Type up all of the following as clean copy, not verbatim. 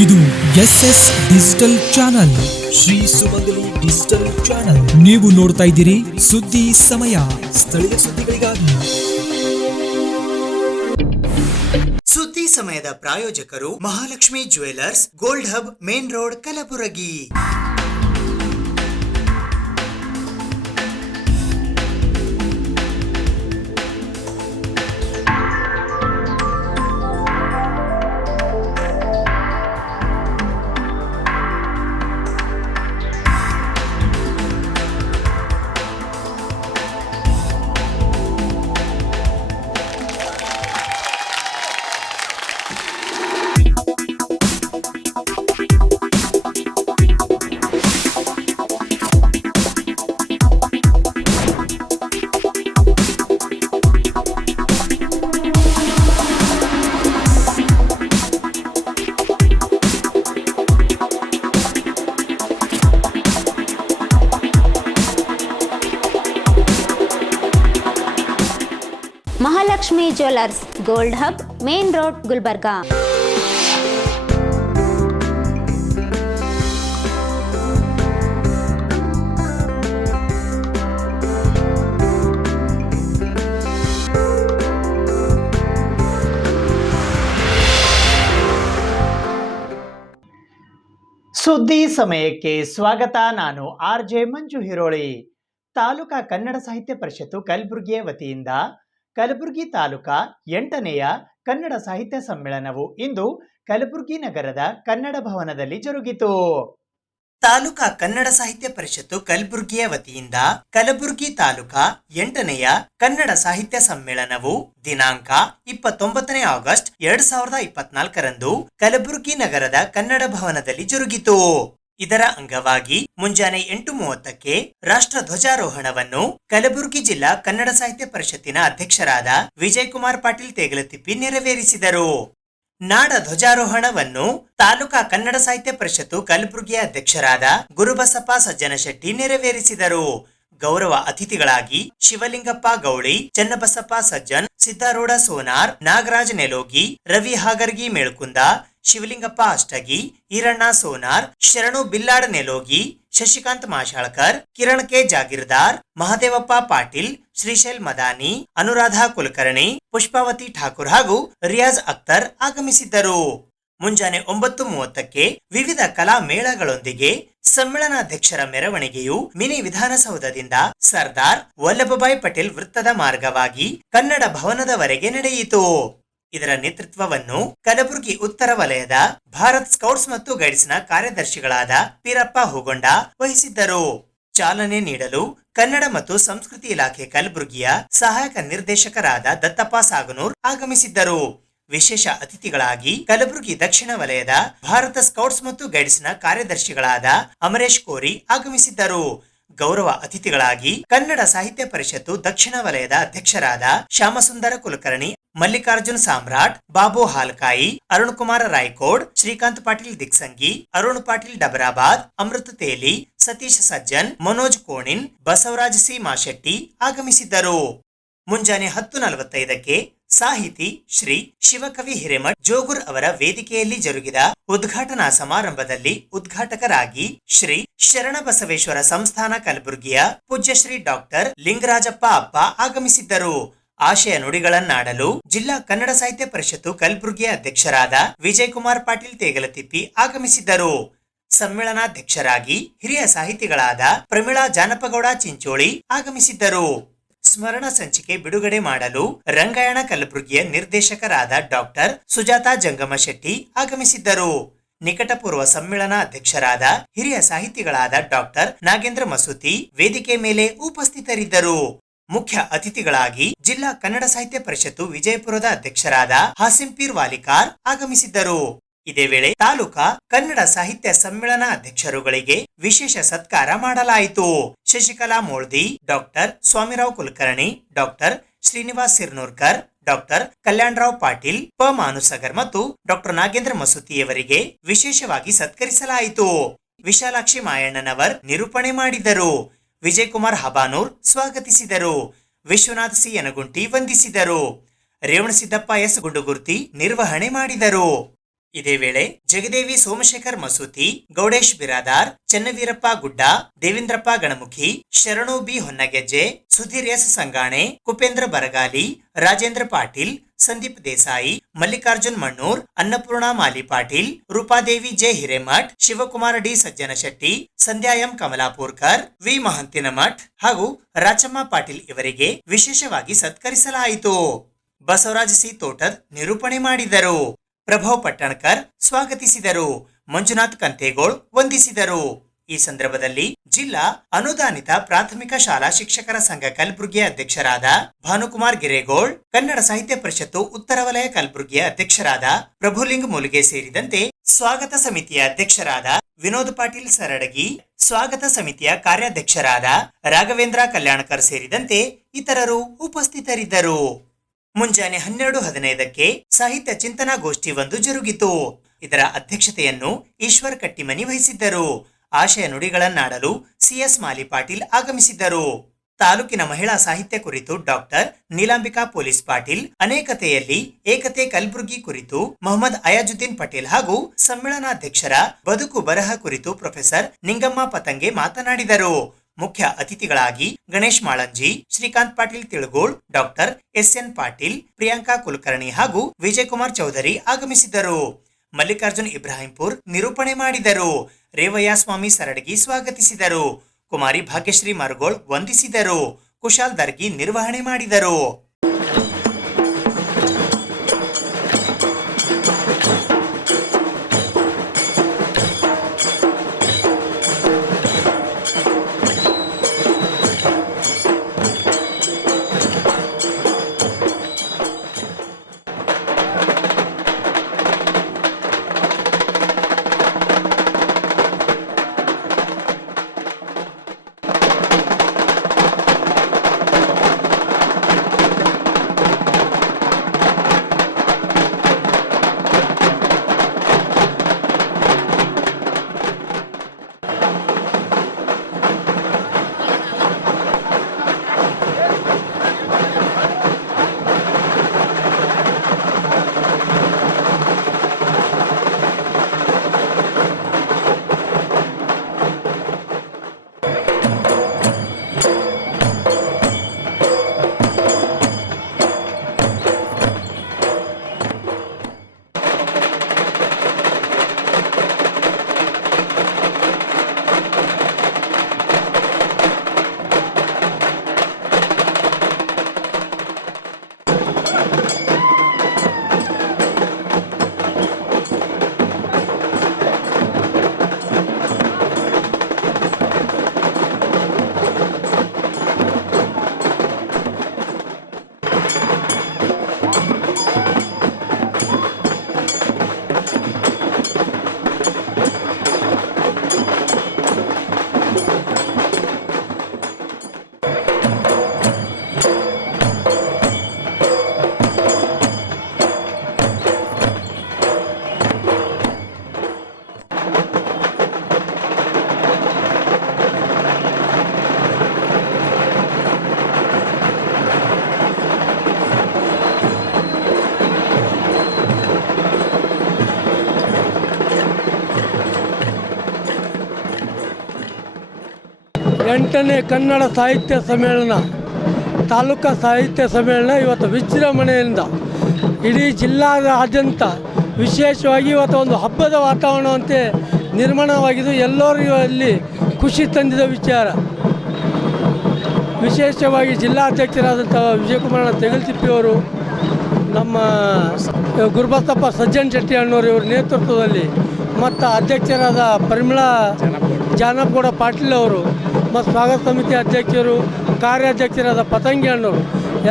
ಇದು SS digital channel, Shri ಸುಮಂಗಲಿ digital channel. ನೀವು ನೋಡ್ತಾ ಇದ್ದೀರಿ ಸುದ್ದಿ ಸಮಯ, ಸ್ಥಳೀಯ ಸುದ್ದಿಗಳಿಗಾಗಿ. ಸುದ್ದಿ ಸಮಯದ ಪ್ರಾಯೋಜಕರು Mahalakshmi jewellers, gold hub, main road, Kalaburagi. Mahalakshmi jewellers, gold hub, main road, Gulbarga. ಸುದ್ದಿ ಸಮಯಕ್ಕೆ ಸ್ವಾಗತ. ನಾನು RJ ಮಂಜು ಹಿರೋಳಿ. ತಾಲೂಕಾ ಕನ್ನಡ ಸಾಹಿತ್ಯ ಪರಿಷತ್ತು ಕಲಬುರಗಿಯ ವತಿಯಿಂದ ಕಲಬುರಗಿ ತಾಲೂಕಾ 8ನೇಯ ಕನ್ನಡ ಸಾಹಿತ್ಯ ಸಮ್ಮೇಳನವು ಇಂದು ಕಲಬುರಗಿ ನಗರದ ಕನ್ನಡ ಭವನದಲ್ಲಿ ಜರುಗಿತು. ತಾಲೂಕಾ ಕನ್ನಡ ಸಾಹಿತ್ಯ ಪರಿಷತ್ತು ಕಲಬುರಗಿಯ ವತಿಯಿಂದ ಕಲಬುರಗಿ ತಾಲೂಕಾ 8ನೇಯ ಕನ್ನಡ ಸಾಹಿತ್ಯ ಸಮ್ಮೇಳನವು ದಿನಾಂಕ 29 ಆಗಸ್ಟ್ 2024ರಂದು ಕಲಬುರಗಿ ನಗರದ ಕನ್ನಡ ಭವನದಲ್ಲಿ ಜರುಗಿತು. ಇದರ ಅಂಗವಾಗಿ ಮುಂಜಾನೆ 8:30ಕ್ಕೆ ರಾಷ್ಟ್ರ ಧ್ವಜಾರೋಹಣವನ್ನು ಕಲಬುರಗಿ ಜಿಲ್ಲಾ ಕನ್ನಡ ಸಾಹಿತ್ಯ ಪರಿಷತ್ತಿನ ಅಧ್ಯಕ್ಷರಾದ ವಿಜಯಕುಮಾರ್ ಪಾಟೀಲ್ ತೇಗಲತಿಪ್ಪಿ ನೆರವೇರಿಸಿದರು. ನಾಡ ಧ್ವಜಾರೋಹಣವನ್ನು ತಾಲೂಕಾ ಕನ್ನಡ ಸಾಹಿತ್ಯ ಪರಿಷತ್ತು ಕಲಬುರಗಿಯ ಅಧ್ಯಕ್ಷರಾದ ಗುರುಬಸಪ್ಪ ಸಜ್ಜನಶೆಟ್ಟಿ ನೆರವೇರಿಸಿದರು. ಗೌರವ ಅತಿಥಿಗಳಾಗಿ ಶಿವಲಿಂಗಪ್ಪ ಗೌಳಿ, ಚನ್ನಬಸಪ್ಪ ಸಜ್ಜನ್, ಸಿದ್ದಾರೂಢ ಸೋನಾರ್, ನಾಗರಾಜ್ ನೆಲೋಗಿ, ರವಿ ಹಾಗರ್ಗಿ ಮೇಳ್ಕುಂದ, ಶಿವಲಿಂಗಪ್ಪ ಅಷ್ಟಗಿ, ಈರಣ್ಣ ಸೋನಾರ್, ಶರಣು ಬಿಲ್ಲಾಡ್ ನೆಲೋಗಿ, ಶಶಿಕಾಂತ್ ಮಾಶಾಳ್ಕರ್, ಕಿರಣ್ ಕೆ ಜಾಗೀರ್ದಾರ್, ಮಹದೇವಪ್ಪ ಪಾಟೀಲ್, ಶ್ರೀಶೈಲ್ ಮದಾನಿ, ಅನುರಾಧ ಕುಲಕರ್ಣಿ, ಪುಷ್ಪಾವತಿ ಠಾಕೂರ್ ಹಾಗೂ ರಿಯಾಜ್ ಅಖ್ತರ್ ಆಗಮಿಸಿದ್ದರು. ಮುಂಜಾನೆ 9:30ಕ್ಕೆ ವಿವಿಧ ಕಲಾ ಮೇಳಗಳೊಂದಿಗೆ ಸಮ್ಮೇಳನಾಧ್ಯಕ್ಷರ ಮೆರವಣಿಗೆಯು ಮಿನಿ ವಿಧಾನಸೌಧದಿಂದ ಸರ್ದಾರ್ ವಲ್ಲಭಭಾಯ್ ಪಟೇಲ್ ವೃತ್ತದ ಮಾರ್ಗವಾಗಿ ಕನ್ನಡ ಭವನದವರೆಗೆ ನಡೆಯಿತು. ಇದರ ನೇತೃತ್ವವನ್ನು ಕಲಬುರಗಿ ಉತ್ತರ ವಲಯದ ಭಾರತ್ ಸ್ಕೌಟ್ಸ್ ಮತ್ತು ಗೈಡ್ಸ್ನ ಕಾರ್ಯದರ್ಶಿಗಳಾದ ಪೀರಪ್ಪ ಹೂಗೊಂಡ ವಹಿಸಿದ್ದರು. ಚಾಲನೆ ನೀಡಲು ಕನ್ನಡ ಮತ್ತು ಸಂಸ್ಕೃತಿ ಇಲಾಖೆ ಕಲಬುರಗಿಯ ಸಹಾಯಕ ನಿರ್ದೇಶಕರಾದ ದತ್ತಪ್ಪ ಸಾಗನೂರ್ ಆಗಮಿಸಿದ್ದರು. ವಿಶೇಷ ಅತಿಥಿಗಳಾಗಿ ಕಲಬುರಗಿ ದಕ್ಷಿಣ ವಲಯದ ಭಾರತ ಸ್ಕೌಟ್ಸ್ ಮತ್ತು ಗೈಡ್ಸ್ನ ಕಾರ್ಯದರ್ಶಿಗಳಾದ ಅಮರೇಶ್ ಕೋರಿ ಆಗಮಿಸಿದ್ದರು. ಗೌರವ ಅತಿಥಿಗಳಾಗಿ ಕನ್ನಡ ಸಾಹಿತ್ಯ ಪರಿಷತ್ತು ದಕ್ಷಿಣ ವಲಯದ ಅಧ್ಯಕ್ಷರಾದ ಶ್ಯಾಮಸುಂದರ ಕುಲಕರ್ಣಿ, ಮಲ್ಲಿಕಾರ್ಜುನ್ ಸಾಮ್ರಾಟ್, ಬಾಬು ಹಾಲ್ಕಾಯಿ, ಅರುಣ್ ಕುಮಾರ್ ರಾಯ್ಕೋಡ್, ಶ್ರೀಕಾಂತ್ ಪಾಟೀಲ್ ದಿಕ್ಸಂಗಿ, ಅರುಣ್ ಪಾಟೀಲ್ ಡಬರಾಬಾದ್, ಅಮೃತ್ ತೇಲಿ, ಸತೀಶ್ ಸಜ್ಜನ್, ಮನೋಜ್ ಕೋಣಿನ್, ಬಸವರಾಜ್ ಸಿ ಮಾಶೆಟ್ಟಿ ಆಗಮಿಸಿದ್ದರು. ಮುಂಜಾನೆ 10:45ಕ್ಕೆ ಸಾಹಿತಿ ಶ್ರೀ ಶಿವಕವಿ ಹಿರೇಮಠ್ ಜೋಗುರ್ ಅವರ ವೇದಿಕೆಯಲ್ಲಿ ಜರುಗಿದ ಉದ್ಘಾಟನಾ ಸಮಾರಂಭದಲ್ಲಿ ಉದ್ಘಾಟಕರಾಗಿ ಶ್ರೀ ಶರಣಬಸವೇಶ್ವರ ಸಂಸ್ಥಾನ ಕಲಬುರಗಿಯ ಪೂಜ್ಯ ಶ್ರೀ ಡಾಕ್ಟರ್ ಲಿಂಗರಾಜಪ್ಪ ಅಪ್ಪ ಆಗಮಿಸಿದ್ದರು. ಆಶಯ ನುಡಿಗಳನ್ನಾಡಲು ಜಿಲ್ಲಾ ಕನ್ನಡ ಸಾಹಿತ್ಯ ಪರಿಷತ್ತು ಕಲಬುರಗಿಯ ಅಧ್ಯಕ್ಷರಾದ ವಿಜಯಕುಮಾರ್ ಪಾಟೀಲ್ ತೇಗಲತಿಪ್ಪಿ ಆಗಮಿಸಿದ್ದರು. ಸಮ್ಮೇಳನಾಧ್ಯಕ್ಷರಾಗಿ ಹಿರಿಯ ಸಾಹಿತಿಗಳಾದ ಪ್ರಮೀಳಾ ಜಾನಪಗೌಡ ಚಿಂಚೋಳಿ ಆಗಮಿಸಿದ್ದರು. ಸ್ಮರಣ ಸಂಚಿಕೆ ಬಿಡುಗಡೆ ಮಾಡಲು ರಂಗಾಯಣ ಕಲಬುರಗಿಯ ನಿರ್ದೇಶಕರಾದ ಡಾಕ್ಟರ್ ಸುಜಾತಾ ಜಂಗಮಶೆಟ್ಟಿ ಆಗಮಿಸಿದ್ದರು. ನಿಕಟಪೂರ್ವ ಸಮ್ಮೇಳನಾಧ್ಯಕ್ಷರಾದ ಹಿರಿಯ ಸಾಹಿತಿಗಳಾದ ಡಾಕ್ಟರ್ ನಾಗೇಂದ್ರ ಮಸೂತಿ ವೇದಿಕೆ ಮೇಲೆ ಉಪಸ್ಥಿತರಿದ್ದರು. ಮುಖ್ಯ ಅತಿಥಿಗಳಾಗಿ ಜಿಲ್ಲಾ ಕನ್ನಡ ಸಾಹಿತ್ಯ ಪರಿಷತ್ತು ವಿಜಯಪುರದ ಅಧ್ಯಕ್ಷರಾದ ಹಾಸಿಂಪೀರ್ ವಾಲಿಕಾರ್ ಆಗಮಿಸಿದ್ದರು. ಇದೇ ವೇಳೆ ತಾಲೂಕಾ ಕನ್ನಡ ಸಾಹಿತ್ಯ ಸಮ್ಮೇಳನ ಅಧ್ಯಕ್ಷರುಗಳಿಗೆ ವಿಶೇಷ ಸತ್ಕಾರ ಮಾಡಲಾಯಿತು. Shashikala Moldi, doctor Swamirao Kulkarni, doctor Srinivas Sirnoorkar, doctor Kalyanrao Patil, ಪ ಮಾನುಸಗರ್ ಮತ್ತು ಡಾಕ್ಟರ್ ನಾಗೇಂದ್ರ ಮಸೂತಿಯವರಿಗೆ ವಿಶೇಷವಾಗಿ ಸತ್ಕರಿಸಲಾಯಿತು. ವಿಶಾಲಾಕ್ಷಿ ಮಾಯಣ್ಣನವರ್ ನಿರೂಪಣೆ ಮಾಡಿದರು. ವಿಜಯಕುಮಾರ್ ಹಬಾನೂರ್ ಸ್ವಾಗತಿಸಿದರು. ವಿಶ್ವನಾಥ್ ಸಿ ಯನಗುಂಟಿ ವಂದಿಸಿದರು. ರೇವಣಸಿದ್ದಪ್ಪ ಎಸ್ ಗುಂಡುಗುರ್ತಿ ನಿರ್ವಹಣೆ ಮಾಡಿದರು. ಇದೇ ವೇಳೆ ಜಗದೇವಿ ಸೋಮಶೇಖರ್ ಮಸೂತಿ, ಗೌಡೇಶ್ ಬಿರಾದಾರ್, ಚೆನ್ನವೀರಪ್ಪ ಗುಡ್ಡ, ದೇವೇಂದ್ರಪ್ಪ ಗಣಮುಖಿ, ಶರಣು ಬಿ ಹೊನ್ನಗೆಜ್ಜೆ, ಸುಧೀರ್ ಎಸ್ ಸಂಗಾಣೆ, ಕುಪೇಂದ್ರ ಬರಗಾಲಿ, ರಾಜೇಂದ್ರ ಪಾಟೀಲ್, ಸಂದೀಪ್ ದೇಸಾಯಿ, ಮಲ್ಲಿಕಾರ್ಜುನ್ ಮಣ್ಣೂರ್, ಅನ್ನಪೂರ್ಣ ಮಾಲಿ ಪಾಟೀಲ್, ರೂಪಾದೇವಿ ಜೆ ಹಿರೇಮಠ್, ಶಿವಕುಮಾರ ಡಿ ಸಜ್ಜನಶೆಟ್ಟಿ, ಸಂಧ್ಯಾ ಎಂ ಕಮಲಾಪುರ್ಕರ್, ವಿ ಮಹಂತಿನಮಠ್ ಹಾಗೂ ರಾಚಮ್ಮ ಪಾಟೀಲ್ ಇವರಿಗೆ ವಿಶೇಷವಾಗಿ ಸತ್ಕರಿಸಲಾಯಿತು. ಬಸವರಾಜ್ ಸಿ ತೋಟದ್ ನಿರೂಪಣೆ ಮಾಡಿದರು. ಪ್ರಭಾವ್ ಪಟ್ಟಣಕರ್ ಸ್ವಾಗತಿಸಿದರು. ಮಂಜುನಾಥ್ ಕಂತೇಗೋಳ್ ವಂದಿಸಿದರು. ಈ ಸಂದರ್ಭದಲ್ಲಿ ಜಿಲ್ಲಾ ಅನುದಾನಿತ ಪ್ರಾಥಮಿಕ ಶಾಲಾ ಶಿಕ್ಷಕರ ಸಂಘ ಕಲಬುರಗಿಯ ಅಧ್ಯಕ್ಷರಾದ ಭಾನುಕುಮಾರ್ ಗಿರೇಗೋಳ್, ಕನ್ನಡ ಸಾಹಿತ್ಯ ಪರಿಷತ್ತು ಉತ್ತರ ವಲಯ ಕಲಬುರಗಿಯ ಅಧ್ಯಕ್ಷರಾದ ಪ್ರಭುಲಿಂಗ್ ಮುಲುಗೆ ಸೇರಿದಂತೆ ಸ್ವಾಗತ ಸಮಿತಿಯ ಅಧ್ಯಕ್ಷರಾದ ವಿನೋದ್ ಪಾಟೀಲ್ ಸರಡಗಿ, ಸ್ವಾಗತ ಸಮಿತಿಯ ಕಾರ್ಯಾಧ್ಯಕ್ಷರಾದ ರಾಘವೇಂದ್ರ ಕಲ್ಯಾಣಕರ್ ಸೇರಿದಂತೆ ಇತರರು ಉಪಸ್ಥಿತರಿದ್ದರು. ಮುಂಜಾನೆ 12:15ಕ್ಕೆ ಸಾಹಿತ್ಯ ಚಿಂತನಾ ಗೋಷ್ಠಿ ಒಂದು ಜರುಗಿತು. ಇದರ ಅಧ್ಯಕ್ಷತೆಯನ್ನು ಈಶ್ವರ್ ಕಟ್ಟಿಮನಿ ವಹಿಸಿದ್ದರು. ಆಶಯ ನುಡಿಗಳನ್ನಾಡಲು ಸಿಎಸ್ ಮಾಲಿ ಪಾಟೀಲ್ ಆಗಮಿಸಿದ್ದರು. ತಾಲೂಕಿನ ಮಹಿಳಾ ಸಾಹಿತ್ಯ ಕುರಿತು ಡಾಕ್ಟರ್ ನೀಲಾಂಬಿಕಾ ಪೊಲೀಸ್ ಪಾಟೀಲ್, ಅನೇಕತೆಯಲ್ಲಿ ಏಕತೆ ಕಲಬುರಗಿ ಕುರಿತು ಮೊಹಮ್ಮದ್ ಅಯಾಜುದ್ದೀನ್ ಪಟೇಲ್ ಹಾಗೂ ಸಮ್ಮೇಳನಾಧ್ಯಕ್ಷರ ಬದುಕು ಬರಹ ಕುರಿತು ಪ್ರೊಫೆಸರ್ ನಿಂಗಮ್ಮ ಪತಂಗೆ ಮಾತನಾಡಿದರು. ಮುಖ್ಯ ಅತಿಥಿಗಳಾಗಿ ಗಣೇಶ್ ಮಾಳಂಜಿ, ಶ್ರೀಕಾಂತ್ ಪಾಟೀಲ್ ತಿಳುಗೋಳ್, ಡಾಕ್ಟರ್ ಎಸ್.ಎನ್. ಪಾಟೀಲ್, ಪ್ರಿಯಾಂಕಾ ಕುಲಕರ್ಣಿ ಹಾಗೂ ವಿಜಯಕುಮಾರ್ ಚೌಧರಿ ಆಗಮಿಸಿದ್ದರು. ಮಲ್ಲಿಕಾರ್ಜುನ್ ಇಬ್ರಾಹಿಂಪುರ್ ನಿರೂಪಣೆ ಮಾಡಿದರು. ರೇವಯ್ಯ ಸ್ವಾಮಿ ಸರಡಗಿ ಸ್ವಾಗತಿಸಿದರು. ಕುಮಾರಿ ಭಾಗ್ಯಶ್ರೀ ಮರಗೋಳ್ ವಂದಿಸಿದರು. ಕುಶಾಲ್ ದರ್ಗಿ ನಿರ್ವಹಣೆ ಮಾಡಿದರು. ಎಂಟನೇ ಕನ್ನಡ ಸಾಹಿತ್ಯ ಸಮ್ಮೇಳನ, ತಾಲೂಕಾ ಸಾಹಿತ್ಯ ಸಮ್ಮೇಳನ ಇವತ್ತು ವಿಜೃಂಭಣೆಯಿಂದ ಇಡೀ ಜಿಲ್ಲಾದಾದ್ಯಂತ ವಿಶೇಷವಾಗಿ ಇವತ್ತು ಒಂದು ಹಬ್ಬದ ವಾತಾವರಣವಂತೆ ನಿರ್ಮಾಣವಾಗಿದ್ದು ಎಲ್ಲರಿಗೂ ಅಲ್ಲಿ ಖುಷಿ ತಂದಿದ ವಿಚಾರ. ವಿಶೇಷವಾಗಿ ಜಿಲ್ಲಾಧ್ಯಕ್ಷರಾದಂಥ ವಿಜಯಕುಮಾರ ತೆಗಲ್ತಿಪ್ಪಿಯವರು, ನಮ್ಮ ಗುರುಬಸಪ್ಪ ಸಜ್ಜನ್ ಶೆಟ್ಟಿ ಅಣ್ಣವರು ಇವರ ನೇತೃತ್ವದಲ್ಲಿ ಮತ್ತು ಅಧ್ಯಕ್ಷರಾದ ಪರಿಮಳಾ ಜಾನಪಗೌಡ ಪಾಟೀಲ್ ಅವರು ಮತ್ತು ಸ್ವಾಗತ ಸಮಿತಿ ಅಧ್ಯಕ್ಷರು, ಕಾರ್ಯಾಧ್ಯಕ್ಷರಾದ ಪತಂಗಿ ಅಣ್ಣವರು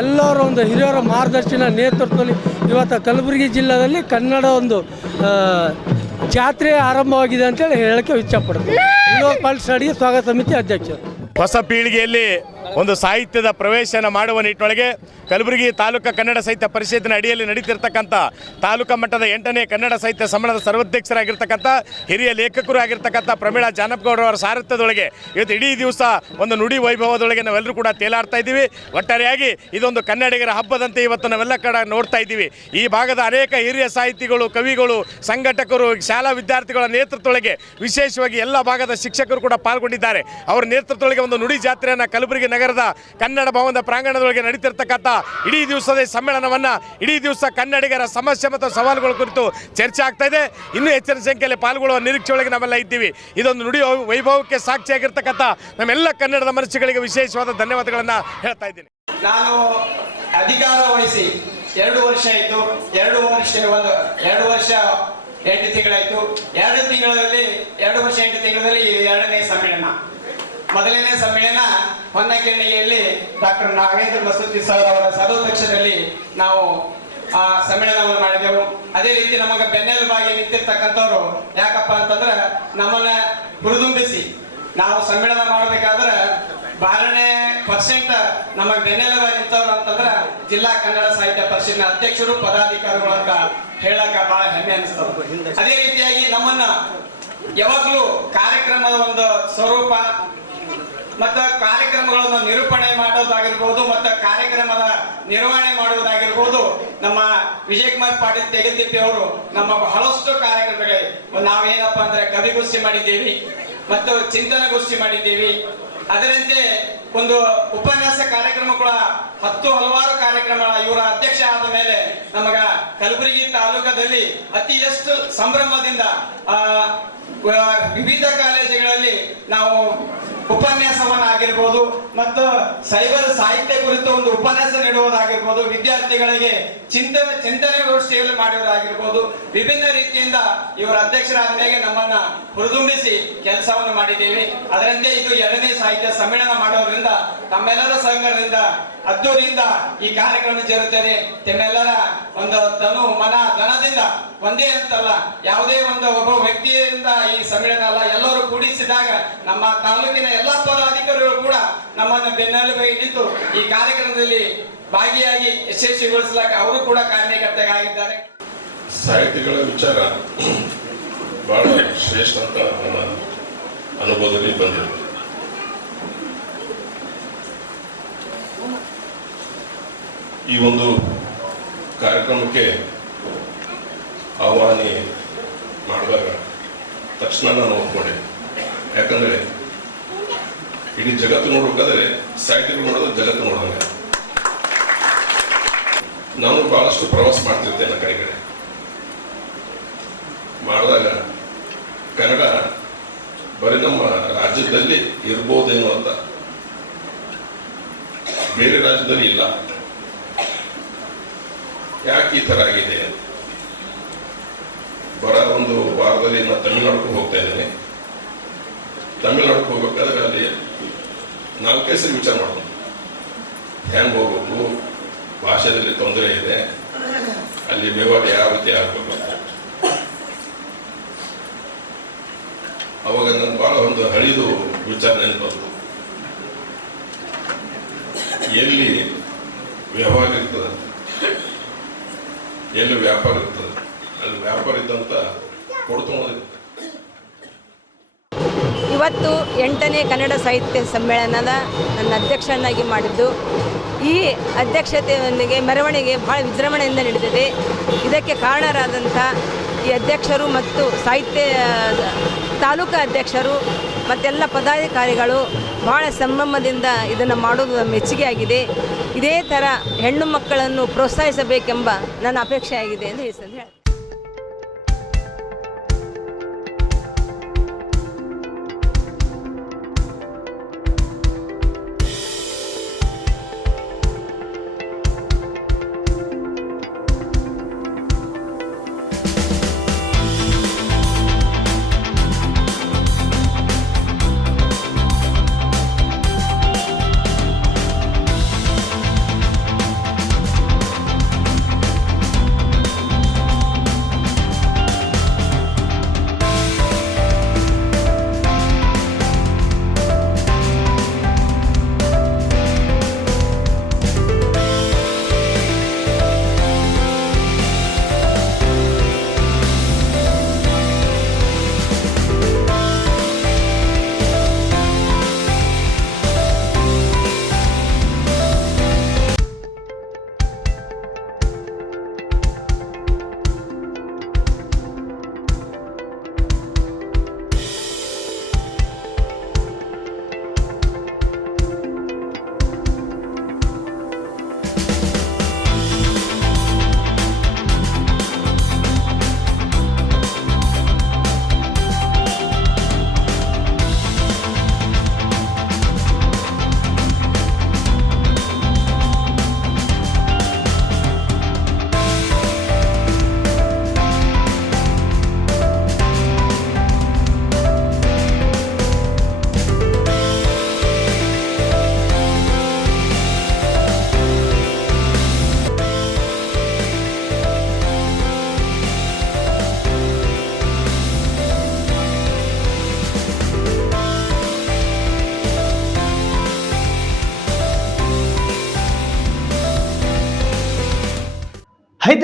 ಎಲ್ಲರ ಒಂದು ಹಿರಿಯರ ಮಾರ್ಗದರ್ಶನ ನೇತೃತ್ವದಲ್ಲಿ ಇವತ್ತು ಕಲಬುರಗಿ ಜಿಲ್ಲೆಯಲ್ಲಿ ಕನ್ನಡ ಒಂದು ಜಾತ್ರೆ ಆರಂಭವಾಗಿದೆ ಅಂತೇಳಿ ಹೇಳೋಕ್ಕೆ ಇಚ್ಛಪಡ್ತೀನಿ. ವಿನೋದ್ ಪಾಟೀಲ್ ಸ್ವಾಗತ ಸಮಿತಿ ಅಧ್ಯಕ್ಷರು. ಹೊಸ ಪೀಳಿಗೆಯಲ್ಲಿ ಒಂದು ಸಾಹಿತ್ಯದ ಪ್ರವೇಶನ ಮಾಡುವ ನಿಟ್ಟಿನೊಳಗೆ ಕಲಬುರಗಿ ತಾಲೂಕು ಕನ್ನಡ ಸಾಹಿತ್ಯ ಪರಿಷತ್ತಿನ ಅಡಿಯಲ್ಲಿ ನಡೀತಿರ್ತಕ್ಕಂಥ ತಾಲೂಕಾ ಮಟ್ಟದ 8ನೇ ಕನ್ನಡ ಸಾಹಿತ್ಯ ಸಮ್ಮೇಳನದ ಸರ್ವಾಧ್ಯಕ್ಷರಾಗಿರ್ತಕ್ಕಂಥ ಹಿರಿಯ ಲೇಖಕರು ಆಗಿರ್ತಕ್ಕಂಥ ಪ್ರಮೀಳಾ ಜಾನಪ್ಪಗೌಡರವರ ಸಾರಥ್ಯದೊಳಗೆ ಇವತ್ತು ಇಡೀ ದಿವಸ ಒಂದು ನುಡಿ ವೈಭವದೊಳಗೆ ನಾವೆಲ್ಲರೂ ಕೂಡ ತೇಲಾಡ್ತಾ ಇದ್ದೀವಿ. ಒಟ್ಟಾರೆಯಾಗಿ ಇದೊಂದು ಕನ್ನಡಿಗರ ಹಬ್ಬದಂತೆ ಇವತ್ತು ನಾವೆಲ್ಲ ಕಡೆ ನೋಡ್ತಾ ಇದ್ದೀವಿ. ಈ ಭಾಗದ ಅನೇಕ ಹಿರಿಯ ಸಾಹಿತಿಗಳು, ಕವಿಗಳು, ಸಂಘಟಕರು, ಶಾಲಾ ವಿದ್ಯಾರ್ಥಿಗಳ ನೇತೃತ್ವದೊಳಗೆ ವಿಶೇಷವಾಗಿ ಎಲ್ಲ ಭಾಗದ ಶಿಕ್ಷಕರು ಕೂಡ ಪಾಲ್ಗೊಂಡಿದ್ದಾರೆ. ಅವರ ನೇತೃತ್ವದೊಳಗೆ ಒಂದು ನುಡಿ ಜಾತ್ರೆಯನ್ನು ಕಲಬುರಗಿ ನಗರದ ಕನ್ನಡ ಭವನದ ಪ್ರಾಂಗಣದೊಳಗೆ ನಡೀತಿರ್ತಕ್ಕಂಥ ಇಡೀ ದಿವಸದ ಸಮ್ಮೇಳನವನ್ನು ಇಡೀ ದಿವಸ ಕನ್ನಡಿಗರ ಸಮಸ್ಯೆ ಮತ್ತು ಸವಾಲುಗಳ ಕುರಿತು ಚರ್ಚೆ ಆಗ್ತಾ ಇದೆ. ಇನ್ನೂ ಹೆಚ್ಚಿನ ಸಂಖ್ಯೆಯಲ್ಲಿ ಪಾಲ್ಗೊಳ್ಳುವ ನಿರೀಕ್ಷೆಯೊಳಗೆ ನಾವೆಲ್ಲ ಇದ್ದೀವಿ. ಇದೊಂದು ನುಡಿ ವೈಭವಕ್ಕೆ ಸಾಕ್ಷಿಯಾಗಿರ್ತಕ್ಕಂಥ ನಮ್ಮೆಲ್ಲ ಕನ್ನಡದ ಮನಸ್ಸುಗಳಿಗೆ ವಿಶೇಷವಾದ ಧನ್ಯವಾದಗಳನ್ನು ಹೇಳ್ತಾ ಇದ್ದೀನಿ. ನಾನು ಅಧಿಕಾರ ವಹಿಸಿ 2 ವರ್ಷ ಆಯಿತು. 2 ವರ್ಷ 8 ತಿಂಗಳಾಯಿತು. 2 ವರ್ಷ 8 ತಿಂಗಳಲ್ಲಿ 2ನೇ ಸಮ್ಮೇಳನ. ಮೊದಲನೇ ಸಮ್ಮೇಳನ ಹೊನ್ನಕೆರೆಯಲ್ಲಿ ಡಾಕ್ಟರ್ ನಾಗೇಂದ್ರ ಮಸೂತಿ ಸರ್ ಅವರ ಸರ್ವಾಧ್ಯಕ್ಷತೆಯಲ್ಲಿ ನಾವು ಆ ಸಮ್ಮೇಳನವನ್ನು ಮಾಡಿದೆವು. ಅದೇ ರೀತಿ ನಮಗೆ ಬೆನ್ನೆಲುಬಾಗಿ ನಿಂತಿರ್ತಕ್ಕಂಥವ್ರು ಯಾಕಪ್ಪ ಅಂತಂದ್ರೆ ನಮ್ಮನ್ನ ಹುರಿದುಂಬಿಸಿ ನಾವು ಸಮ್ಮೇಳನ ಮಾಡಬೇಕಾದ್ರೆ 12% ನಮಗೆ ಬೆನ್ನೆಲುಬಾಗಿ ನಿಂತವ್ರು ಅಂತಂದ್ರೆ ಜಿಲ್ಲಾ ಕನ್ನಡ ಸಾಹಿತ್ಯ ಪರಿಷತ್ನ ಅಧ್ಯಕ್ಷರು, ಪದಾಧಿಕಾರಿಗಳು ಅಂತ ಹೇಳಕ ಬಹಳ ಹೆಮ್ಮೆ ಅನಿಸ್ತದೆ. ಅದೇ ರೀತಿಯಾಗಿ ನಮ್ಮನ್ನ ಯಾವಾಗಲೂ ಕಾರ್ಯಕ್ರಮದ ಒಂದು ಸ್ವರೂಪ ಮತ್ತು ಕಾರ್ಯಕ್ರಮಗಳನ್ನು ನಿರೂಪಣೆ ಮಾಡೋದಾಗಿರ್ಬೋದು ಮತ್ತು ಕಾರ್ಯಕ್ರಮದ ನಿರ್ವಹಣೆ ಮಾಡುವುದಾಗಿರ್ಬೋದು ನಮ್ಮ ವಿಜಯಕುಮಾರ್ ಪಾಟೀಲ್ ತೆಗತಿಪ್ಪಿ ಅವರು ನಮ್ಮ ಬಹಳಷ್ಟು ಕಾರ್ಯಕ್ರಮಗಳಿಗೆ ನಾವೇನಪ್ಪ ಅಂದ್ರೆ ಕವಿಗೋಷ್ಠಿ ಮಾಡಿದ್ದೀವಿ ಮತ್ತು ಚಿಂತನಗೋಷ್ಠಿ ಮಾಡಿದ್ದೀವಿ. ಅದರಂತೆ ಒಂದು ಉಪನ್ಯಾಸ ಕಾರ್ಯಕ್ರಮ ಕೂಡ ಹಲವಾರು ಕಾರ್ಯಕ್ರಮಗಳ ಇವರ ಅಧ್ಯಕ್ಷ ಆದ ಮೇಲೆ ನಮಗ ಕಲಬುರಗಿ ತಾಲೂಕದಲ್ಲಿ ಅತಿ ಎಷ್ಟು ಸಂಭ್ರಮದಿಂದ ವಿವಿಧ ಕಾಲೇಜುಗಳಲ್ಲಿ ನಾವು ಉಪನ್ಯಾಸವನ್ನಾಗಿರ್ಬೋದು ಮತ್ತು ಸೈಬರ್ ಸಾಹಿತ್ಯ ಕುರಿತು ಒಂದು ಉಪನ್ಯಾಸ ನೀಡುವುದಾಗಿರ್ಬೋದು, ವಿದ್ಯಾರ್ಥಿಗಳಿಗೆ ಚಿಂತನೆಗೋಷ್ಠಿಯಲ್ಲಿ ಮಾಡುವುದಾಗಿರ್ಬೋದು, ವಿಭಿನ್ನ ರೀತಿಯಿಂದ ಇವರ ಅಧ್ಯಕ್ಷರಾದ ಮೇಲೆ ನಮ್ಮನ್ನ ಹುರಿದುಂಬಿಸಿ ಕೆಲಸವನ್ನು ಮಾಡಿದ್ದೇವೆ. ಅದರಂತೆ ಇದು 2ನೇ ಸಾಹಿತ್ಯ ಸಮ್ಮೇಳನ ಮಾಡೋದ್ರಿಂದ ತಮ್ಮೆಲ್ಲರ ಸಹಕಾರದಿಂದ ಅದ್ದೂರಿಯಿಂದ ಈ ಕಾರ್ಯಕ್ರಮ ಜರುಗುತ್ತದೆ. ತಮ್ಮೆಲ್ಲರ ಒಂದು ತನು ಮನ ಧನದಿಂದ ಒಂದೇ ಅಂತಲ್ಲ, ಯಾವುದೇ ಒಬ್ಬ ವ್ಯಕ್ತಿಯಿಂದ ಈ ಸಮ್ಮೇಳನ ಅಲ್ಲ, ಎಲ್ಲರೂ ಕೂಡಿಸಿದಾಗ ನಮ್ಮ ತಾಲೂಕಿನ ಎಲ್ಲಾ ಪದಾಧಿಕಾರಿಗಳು ಕೂಡ ನಮ್ಮನ್ನು ಬೆನ್ನೆಲುಬಾಗಿ ನಿಂತು ಈ ಕಾರ್ಯಕ್ರಮದಲ್ಲಿ ಭಾಗಿಯಾಗಿ ಯಶಸ್ವಿಗೊಳಿಸಲಿಕ್ಕೆ ಅವರು ಕೂಡ ಕಾರಣೀಕರ್ತರಾಗಿದ್ದಾರೆ. ಸಾಹಿತಿಗಳ ವಿಚಾರ ಬಹಳ ಶ್ರೇಷ್ಠ ಅಂತ ನನ್ನ ಅನುಭವದಲ್ಲಿ ಬಂದಿದೆ. ಈ ಒಂದು ಕಾರ್ಯಕ್ರಮಕ್ಕೆ ಆಹ್ವಾನ ಮಾಡಿದಾಗ ತಕ್ಷಣ ನಾನು ಒಪ್ಕೊಂಡೆ. ಯಾಕಂದರೆ ಇಡೀ ಜಗತ್ತು ನೋಡ್ಬೇಕಾದ್ರೆ ಸಾಹಿತಿಗಳು ನೋಡೋದು ಜಗತ್ತು ನೋಡೋಂಗೆ. ನಾನು ಬಹಳಷ್ಟು ಪ್ರವಾಸ ಮಾಡ್ತಿರ್ತೇನೆ ಕಡೆ ಮಾಡಿದಾಗ ಕನ್ನಡ ಬರೀ ನಮ್ಮ ರಾಜ್ಯದಲ್ಲಿ ಇರ್ಬೋದೇನೋ ಅಂತ, ಬೇರೆ ರಾಜ್ಯದಲ್ಲಿ ಇಲ್ಲ. ಯಾಕೆ ಈ ಥರ ಆಗಿದೆ? ಬರ ಒಂದು ವಾರದಲ್ಲಿ ನಾನು ತಮಿಳ್ನಾಡಿಗೆ ಹೋಗ್ತಾ ಇದ್ದೇನೆ. ತಮಿಳ್ನಾಡಿಗೆ ಹೋಗ್ಬೇಕಾದ್ರೆ ಅಲ್ಲಿ 4 ಸರಿ ವಿಚಾರ ಮಾಡೋದು, ಹೆಂಗೆ ಹೋಗ್ಬೇಕು, ಭಾಷೆಯಲ್ಲಿ ತೊಂದರೆ ಇದೆ, ಅಲ್ಲಿ ವ್ಯವಹಾರ ಯಾವ ರೀತಿ ಆಗಬೇಕು ಅಂತ. ಅವಾಗ ನನ್ನ ಭಾಳ ಒಂದು ಹಳಿದು ವಿಚಾರ ನೆನಪು. ಎಲ್ಲಿ ವ್ಯವಹಾರ ಇರ್ತದೆ, ಎಲ್ಲಿ ವ್ಯಾಪಾರ ಇರ್ತದೆ, ಅಲ್ಲಿ ವ್ಯಾಪಾರ ಇದ್ದಂತ ಕೊಡ್ತೊಂದಿರುತ್ತೆ. ಇವತ್ತು 8ನೇ ಕನ್ನಡ ಸಾಹಿತ್ಯ ಸಮ್ಮೇಳನದ ನನ್ನ ಅಧ್ಯಕ್ಷನಾಗಿ ಮಾಡಿದ್ದು. ಈ ಅಧ್ಯಕ್ಷತೆಯೊಂದಿಗೆ ಮೆರವಣಿಗೆ ಬಹಳ ವಿಜೃಂಭಣೆಯಿಂದ ನಡೆದಿದೆ. ಇದಕ್ಕೆ ಕಾರಣರಾದಂಥ ಈ ಅಧ್ಯಕ್ಷರು ಮತ್ತು ಸಾಹಿತ್ಯ ತಾಲೂಕು ಅಧ್ಯಕ್ಷರು ಮತ್ತೆಲ್ಲ ಪದಾಧಿಕಾರಿಗಳು ಬಹಳ ಸಂಭ್ರಮದಿಂದ ಇದನ್ನು ಮಾಡೋದು ಮೆಚ್ಚುಗೆಯಾಗಿದೆ. ಇದೇ ಥರ ಹೆಣ್ಣು ಮಕ್ಕಳನ್ನು ಪ್ರೋತ್ಸಾಹಿಸಬೇಕೆಂಬ ನನ್ನ ಅಪೇಕ್ಷೆ ಆಗಿದೆ ಎಂದು ಹೇಳಿ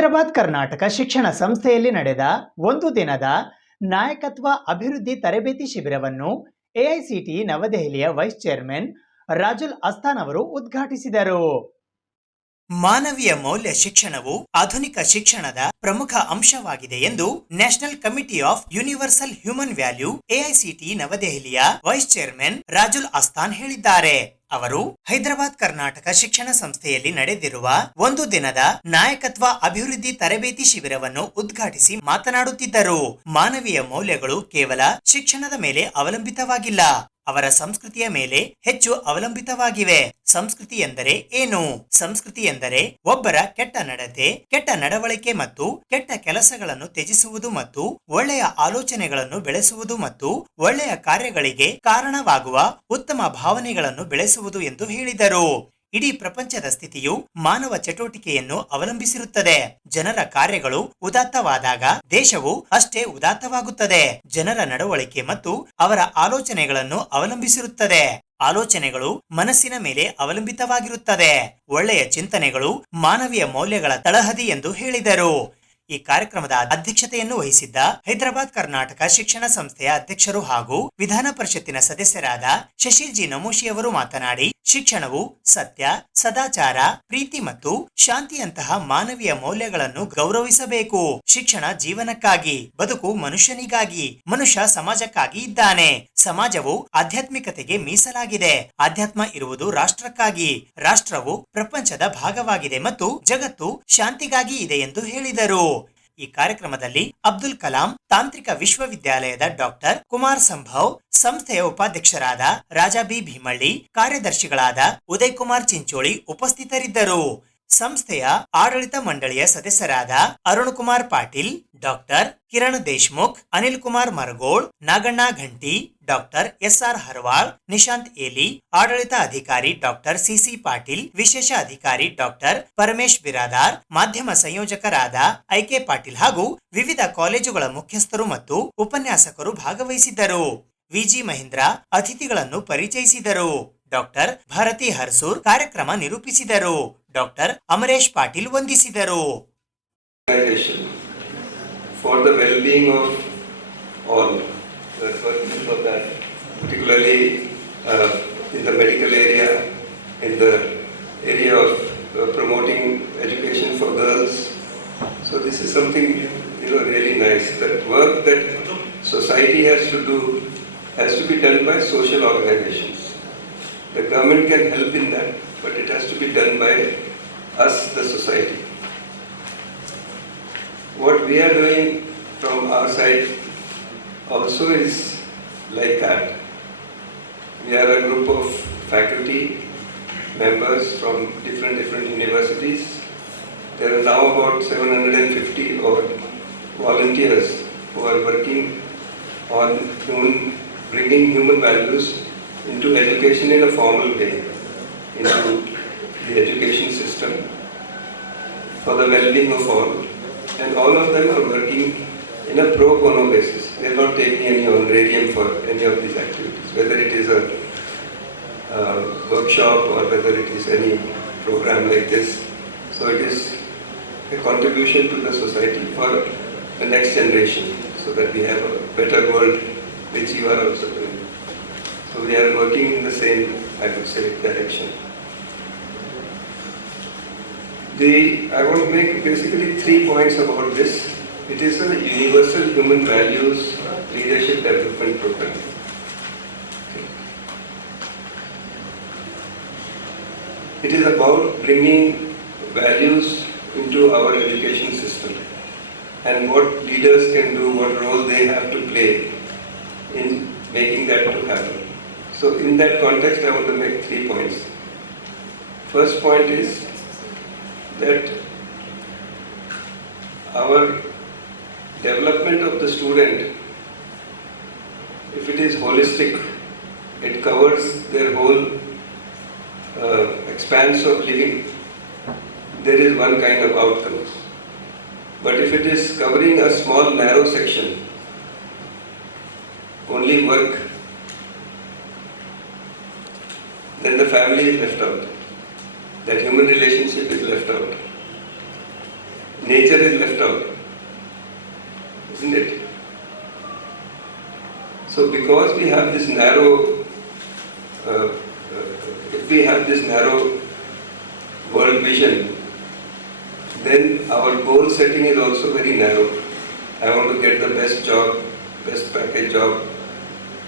ಹೈದರಾಬಾದ್ ಕರ್ನಾಟಕ ಶಿಕ್ಷಣ ಸಂಸ್ಥೆಯಲ್ಲಿ ನಡೆದ ಒಂದು ದಿನದ ನಾಯಕತ್ವ ಅಭಿವೃದ್ಧಿ ತರಬೇತಿ ಶಿಬಿರವನ್ನು ಎಐಸಿಟಿ ನವದೆಹಲಿಯ ವೈಸ್ ಚೇರ್ಮನ್ ರಾಜುಲ್ ಅಸ್ತಾನ್ ಅವರು ಉದ್ಘಾಟಿಸಿದರು. ಮಾನವೀಯ ಮೌಲ್ಯ ಶಿಕ್ಷಣವು ಆಧುನಿಕ ಶಿಕ್ಷಣದ ಪ್ರಮುಖ ಅಂಶವಾಗಿದೆ ಎಂದು national committee of universal human value AICT ನವದೆಹಲಿಯ ವೈಸ್ ಚೇರ್ಮನ್ ರಾಜುಲ್ ಅಸ್ತಾನ್ ಹೇಳಿದ್ದಾರೆ. ಅವರು ಹೈದರಾಬಾದ್ ಕರ್ನಾಟಕ ಶಿಕ್ಷಣ ಸಂಸ್ಥೆಯಲ್ಲಿ ನಡೆದಿರುವ ಒಂದು ದಿನದ ನಾಯಕತ್ವ ಅಭಿವೃದ್ಧಿ ತರಬೇತಿ ಶಿಬಿರವನ್ನು ಉದ್ಘಾಟಿಸಿ ಮಾತನಾಡುತ್ತಿದ್ದರು. ಮಾನವೀಯ ಮೌಲ್ಯಗಳು ಕೇವಲ ಶಿಕ್ಷಣದ ಮೇಲೆ ಅವಲಂಬಿತವಾಗಿಲ್ಲ, ಅವರ ಸಂಸ್ಕೃತಿಯ ಮೇಲೆ ಹೆಚ್ಚು ಅವಲಂಬಿತವಾಗಿವೆ. ಸಂಸ್ಕೃತಿ ಎಂದರೆ ಏನು? ಸಂಸ್ಕೃತಿ ಎಂದರೆ ಒಬ್ಬರ ಕೆಟ್ಟ ನಡತೆ, ಕೆಟ್ಟ ನಡವಳಿಕೆ ಮತ್ತು ಕೆಟ್ಟ ಕೆಲಸಗಳನ್ನು ತ್ಯಜಿಸುವುದು ಮತ್ತು ಒಳ್ಳೆಯ ಆಲೋಚನೆಗಳನ್ನು ಬೆಳೆಸುವುದು ಮತ್ತು ಒಳ್ಳೆಯ ಕಾರ್ಯಗಳಿಗೆ ಕಾರಣವಾಗುವ ಉತ್ತಮ ಭಾವನೆಗಳನ್ನು ಬೆಳೆಸುವುದು ಎಂದು ಹೇಳಿದರು. ಇಡೀ ಪ್ರಪಂಚದ ಸ್ಥಿತಿಯು ಮಾನವ ಚಟುವಟಿಕೆಯನ್ನು ಅವಲಂಬಿಸಿರುತ್ತದೆ. ಜನರ ಕಾರ್ಯಗಳು ಉದಾತ್ತವಾದಾಗ ದೇಶವು ಅಷ್ಟೇ ಉದಾತ್ತವಾಗುತ್ತದೆ. ಜನರ ನಡವಳಿಕೆ ಮತ್ತು ಅವರ ಆಲೋಚನೆಗಳನ್ನು ಅವಲಂಬಿಸಿರುತ್ತದೆ. ಆಲೋಚನೆಗಳು ಮನಸ್ಸಿನ ಮೇಲೆ ಅವಲಂಬಿತವಾಗಿರುತ್ತದೆ. ಒಳ್ಳೆಯ ಚಿಂತನೆಗಳು ಮಾನವೀಯ ಮೌಲ್ಯಗಳ ತಳಹದಿ ಎಂದು ಹೇಳಿದರು. ಈ ಕಾರ್ಯಕ್ರಮದ ಅಧ್ಯಕ್ಷತೆಯನ್ನು ವಹಿಸಿದ್ದ ಹೈದರಾಬಾದ್ ಕರ್ನಾಟಕ ಶಿಕ್ಷಣ ಸಂಸ್ಥೆಯ ಅಧ್ಯಕ್ಷರು ಹಾಗೂ ವಿಧಾನ ಪರಿಷತ್ತಿನ ಸದಸ್ಯರಾದ ಶಶೀರ್ ಜಿ ನಮೋಶಿ ಅವರು ಮಾತನಾಡಿ, ಶಿಕ್ಷಣವು ಸತ್ಯ, ಸದಾಚಾರ, ಪ್ರೀತಿ ಮತ್ತು ಶಾಂತಿಯಂತಹ ಮಾನವೀಯ ಮೌಲ್ಯಗಳನ್ನು ಗೌರವಿಸಬೇಕು. ಶಿಕ್ಷಣ ಜೀವನಕ್ಕಾಗಿ, ಬದುಕು ಮನುಷ್ಯನಿಗಾಗಿ, ಮನುಷ್ಯ ಸಮಾಜಕ್ಕಾಗಿ ಇದ್ದಾನೆ. ಸಮಾಜವು ಆಧ್ಯಾತ್ಮಿಕತೆಗೆ ಮೀಸಲಾಗಿದೆ. ಆಧ್ಯಾತ್ಮ ಇರುವುದು ರಾಷ್ಟ್ರಕ್ಕಾಗಿ, ರಾಷ್ಟ್ರವು ಪ್ರಪಂಚದ ಭಾಗವಾಗಿದೆ ಮತ್ತು ಜಗತ್ತು ಶಾಂತಿಗಾಗಿ ಇದೆ ಎಂದು ಹೇಳಿದರು. ಈ ಕಾರ್ಯಕ್ರಮದಲ್ಲಿ ಅಬ್ದುಲ್ ಕಲಾಂ ತಾಂತ್ರಿಕ ವಿಶ್ವವಿದ್ಯಾಲಯದ ಡಾಕ್ಟರ್ ಕುಮಾರ್ ಸಂಭವ್, ಸಂಸ್ಥೆಯ ಉಪಾಧ್ಯಕ್ಷರಾದ ರಾಜಾ ಬಿ ಭೀಮಳ್ಳಿ, ಕಾರ್ಯದರ್ಶಿಗಳಾದ ಉದಯ್ ಕುಮಾರ್ ಚಿಂಚೋಳಿ ಉಪಸ್ಥಿತರಿದ್ದರು. ಸಂಸ್ಥೆಯ ಆಡಳಿತ ಮಂಡಳಿಯ ಸದಸ್ಯರಾದ Arun Kumar Patil, doctor Kiran Deshmukh, Anil Kumar Maragol, Naganna Ghanti, doctor SR Harwal, Nishant Yeli, ಆಡಳಿತ ಅಧಿಕಾರಿ ಡಾಕ್ಟರ್ ಸಿಸಿ ಪಾಟೀಲ್, ವಿಶೇಷ ಅಧಿಕಾರಿ ಡಾಕ್ಟರ್ ಪರಮೇಶ್ ಬಿರಾದಾರ್, ಮಾಧ್ಯಮ ಸಂಯೋಜಕರಾದ ಐಕೆ ಪಾಟೀಲ್ ಹಾಗೂ ವಿವಿಧ ಕಾಲೇಜುಗಳ ಮುಖ್ಯಸ್ಥರು ಮತ್ತು ಉಪನ್ಯಾಸಕರು ಭಾಗವಹಿಸಿದ್ದರು. ವಿಜಿ ಮಹೇಂದ್ರ ಅತಿಥಿಗಳನ್ನು ಪರಿಚಯಿಸಿದರು. ಡಾಕ್ಟರ್ ಭಾರತಿ ಹರ್ಸೂರ್ ಕಾರ್ಯಕ್ರಮ ನಿರೂಪಿಸಿದರು. ಡಾಕ್ಟರ್ ಅಮರೇಶ್ ಪಾಟೀಲ್ ವಂದಿಸಿದರು. For the well-being of all, the purpose of that, particularly in the medical area, in the area of promoting education for girls. So this is something really nice. That work that society has to do has to be done by social organizations. The government can help in that, but it has to be done by us, the society. What we are doing from our side also is like that. We are a group of faculty members from different universities. There are now about 750 odd volunteers who are working on bringing human values into education in a formal way, into the education system for the well-being of all. And all of them are working in a pro bono basis. They are not taking any honorarium for any of these activities, whether it is a workshop or whether it is any program like this. So it is a contribution to the society for the next generation, so that we have a better world, which you are also doing. So we are working in the same, I would say, direction. I want to make basically 3 points about this. It is a universal human values leadership development program. It is about bringing values into our education system and what leaders can do, what role they have to play in making that to happen. So in that context, I want to make 3 points. First point is that our development of the student, if it is holistic, it covers their whole expanse of living, there is one kind of outcome. But if it is covering a small narrow section, only work, then the family is left out. That human relationship is left out. nature is left out, isn't it? So because we have this narrow, if we have this narrow world vision, then our goal setting is also very narrow. I want to get the best job, best package job,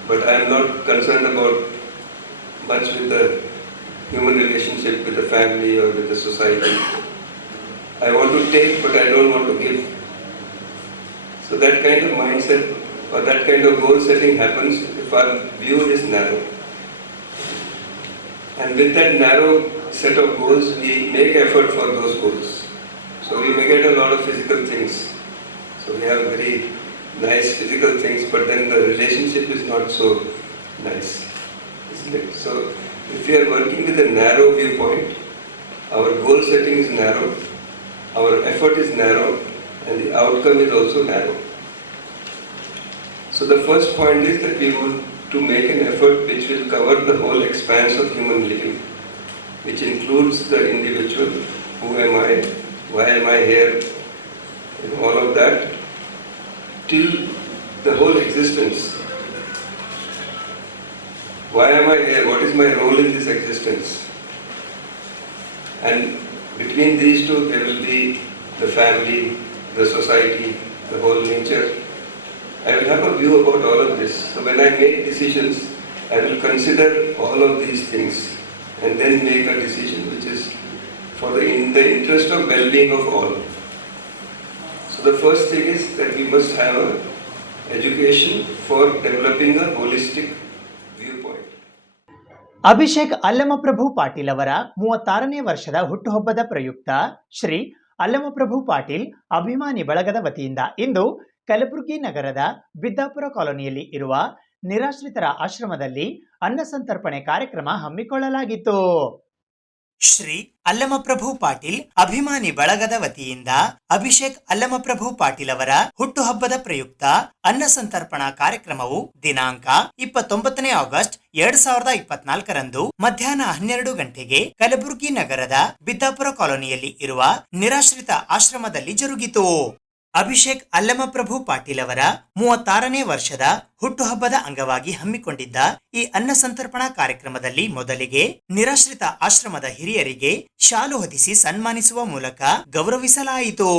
but I am not concerned about much with the human relationship with the family or with the society. I want to take, but I don't want to give. So that kind of mindset or that kind of goal setting happens if our view is narrow. And with that narrow set of goals, we make effort for those goals. So we may get a lot of physical things. So we have very nice physical things, but then the relationship is not so nice, isn't it? So if we are working with a narrow viewpoint, our goal setting is narrow, our effort is narrow, and the outcome is also narrow. So the first point is that we want to make an effort which will cover the whole expanse of human living, which includes the individual, who am I, why am I here, and all of that, till the whole existence. Why am I here? What is my role in this existence? And between these two, there will be the family, the society, the whole nature. I will have a view about all of this. So when I make decisions, I will consider all of these things and then make a decision which is in the interest of well-being of all. So the first thing is that we must have an education for developing a holistic viewpoint. Abhishek Allamaprabhu Patil ಅವರ 36ನೇ ವರ್ಷದ ಹುಟ್ಟುಹಬ್ಬದ ಪ್ರಯುಕ್ತ ಶ್ರೀ ಅಲ್ಲಮಪ್ರಭು ಪಾಟೀಲ್ ಅಭಿಮಾನಿ ಬಳಗದ ವತಿಯಿಂದ ಇಂದು ಕಲಬುರಗಿ ನಗರದ ಬಿದ್ದಾಪುರ ಕಾಲೋನಿಯಲ್ಲಿ ಇರುವ ನಿರಾಶ್ರಿತರ ಆಶ್ರಮದಲ್ಲಿ ಅನ್ನ ಸಂತರ್ಪಣೆ ಕಾರ್ಯಕ್ರಮ ಹಮ್ಮಿಕೊಳ್ಳಲಾಗಿತ್ತು. ಶ್ರೀ ಅಲ್ಲಮಪ್ರಭು ಪಾಟೀಲ್ ಅಭಿಮಾನಿ ಬಳಗದ ವತಿಯಿಂದ ಅಭಿಷೇಕ್ ಅಲ್ಲಮಪ್ರಭು ಪಾಟೀಲ್ ಅವರ ಹುಟ್ಟುಹಬ್ಬದ ಪ್ರಯುಕ್ತ ಅನ್ನ ಸಂತರ್ಪಣಾ ಕಾರ್ಯಕ್ರಮವು ದಿನಾಂಕ 29ನೇ ಆಗಸ್ಟ್ 2024ರಂದು ಮಧ್ಯಾಹ್ನ 12 ಗಂಟೆಗೆ ಕಲಬುರಗಿ ನಗರದ ಬಿದ್ದಾಪುರ ಕಾಲೋನಿಯಲ್ಲಿ ಇರುವ ನಿರಾಶ್ರಿತ ಆಶ್ರಮದಲ್ಲಿ ಜರುಗಿತು. ಅಭಿಷೇಕ್ ಅಲ್ಲಮಪ್ರಭು ಪಾಟೀಲ್ ಅವರ 36ನೇ ವರ್ಷದ ಹುಟ್ಟುಹಬ್ಬದ ಅಂಗವಾಗಿ ಹಮ್ಮಿಕೊಂಡಿದ್ದ ಈ ಅನ್ನ ಸಂತರ್ಪಣಾ ಕಾರ್ಯಕ್ರಮದಲ್ಲಿ ಮೊದಲಿಗೆ ನಿರಾಶ್ರಿತ ಆಶ್ರಮದ ಹಿರಿಯರಿಗೆ ಶಾಲು ಹೊದಿಸಿ ಸನ್ಮಾನಿಸುವ ಮೂಲಕ ಗೌರವಿಸಲಾಯಿತು.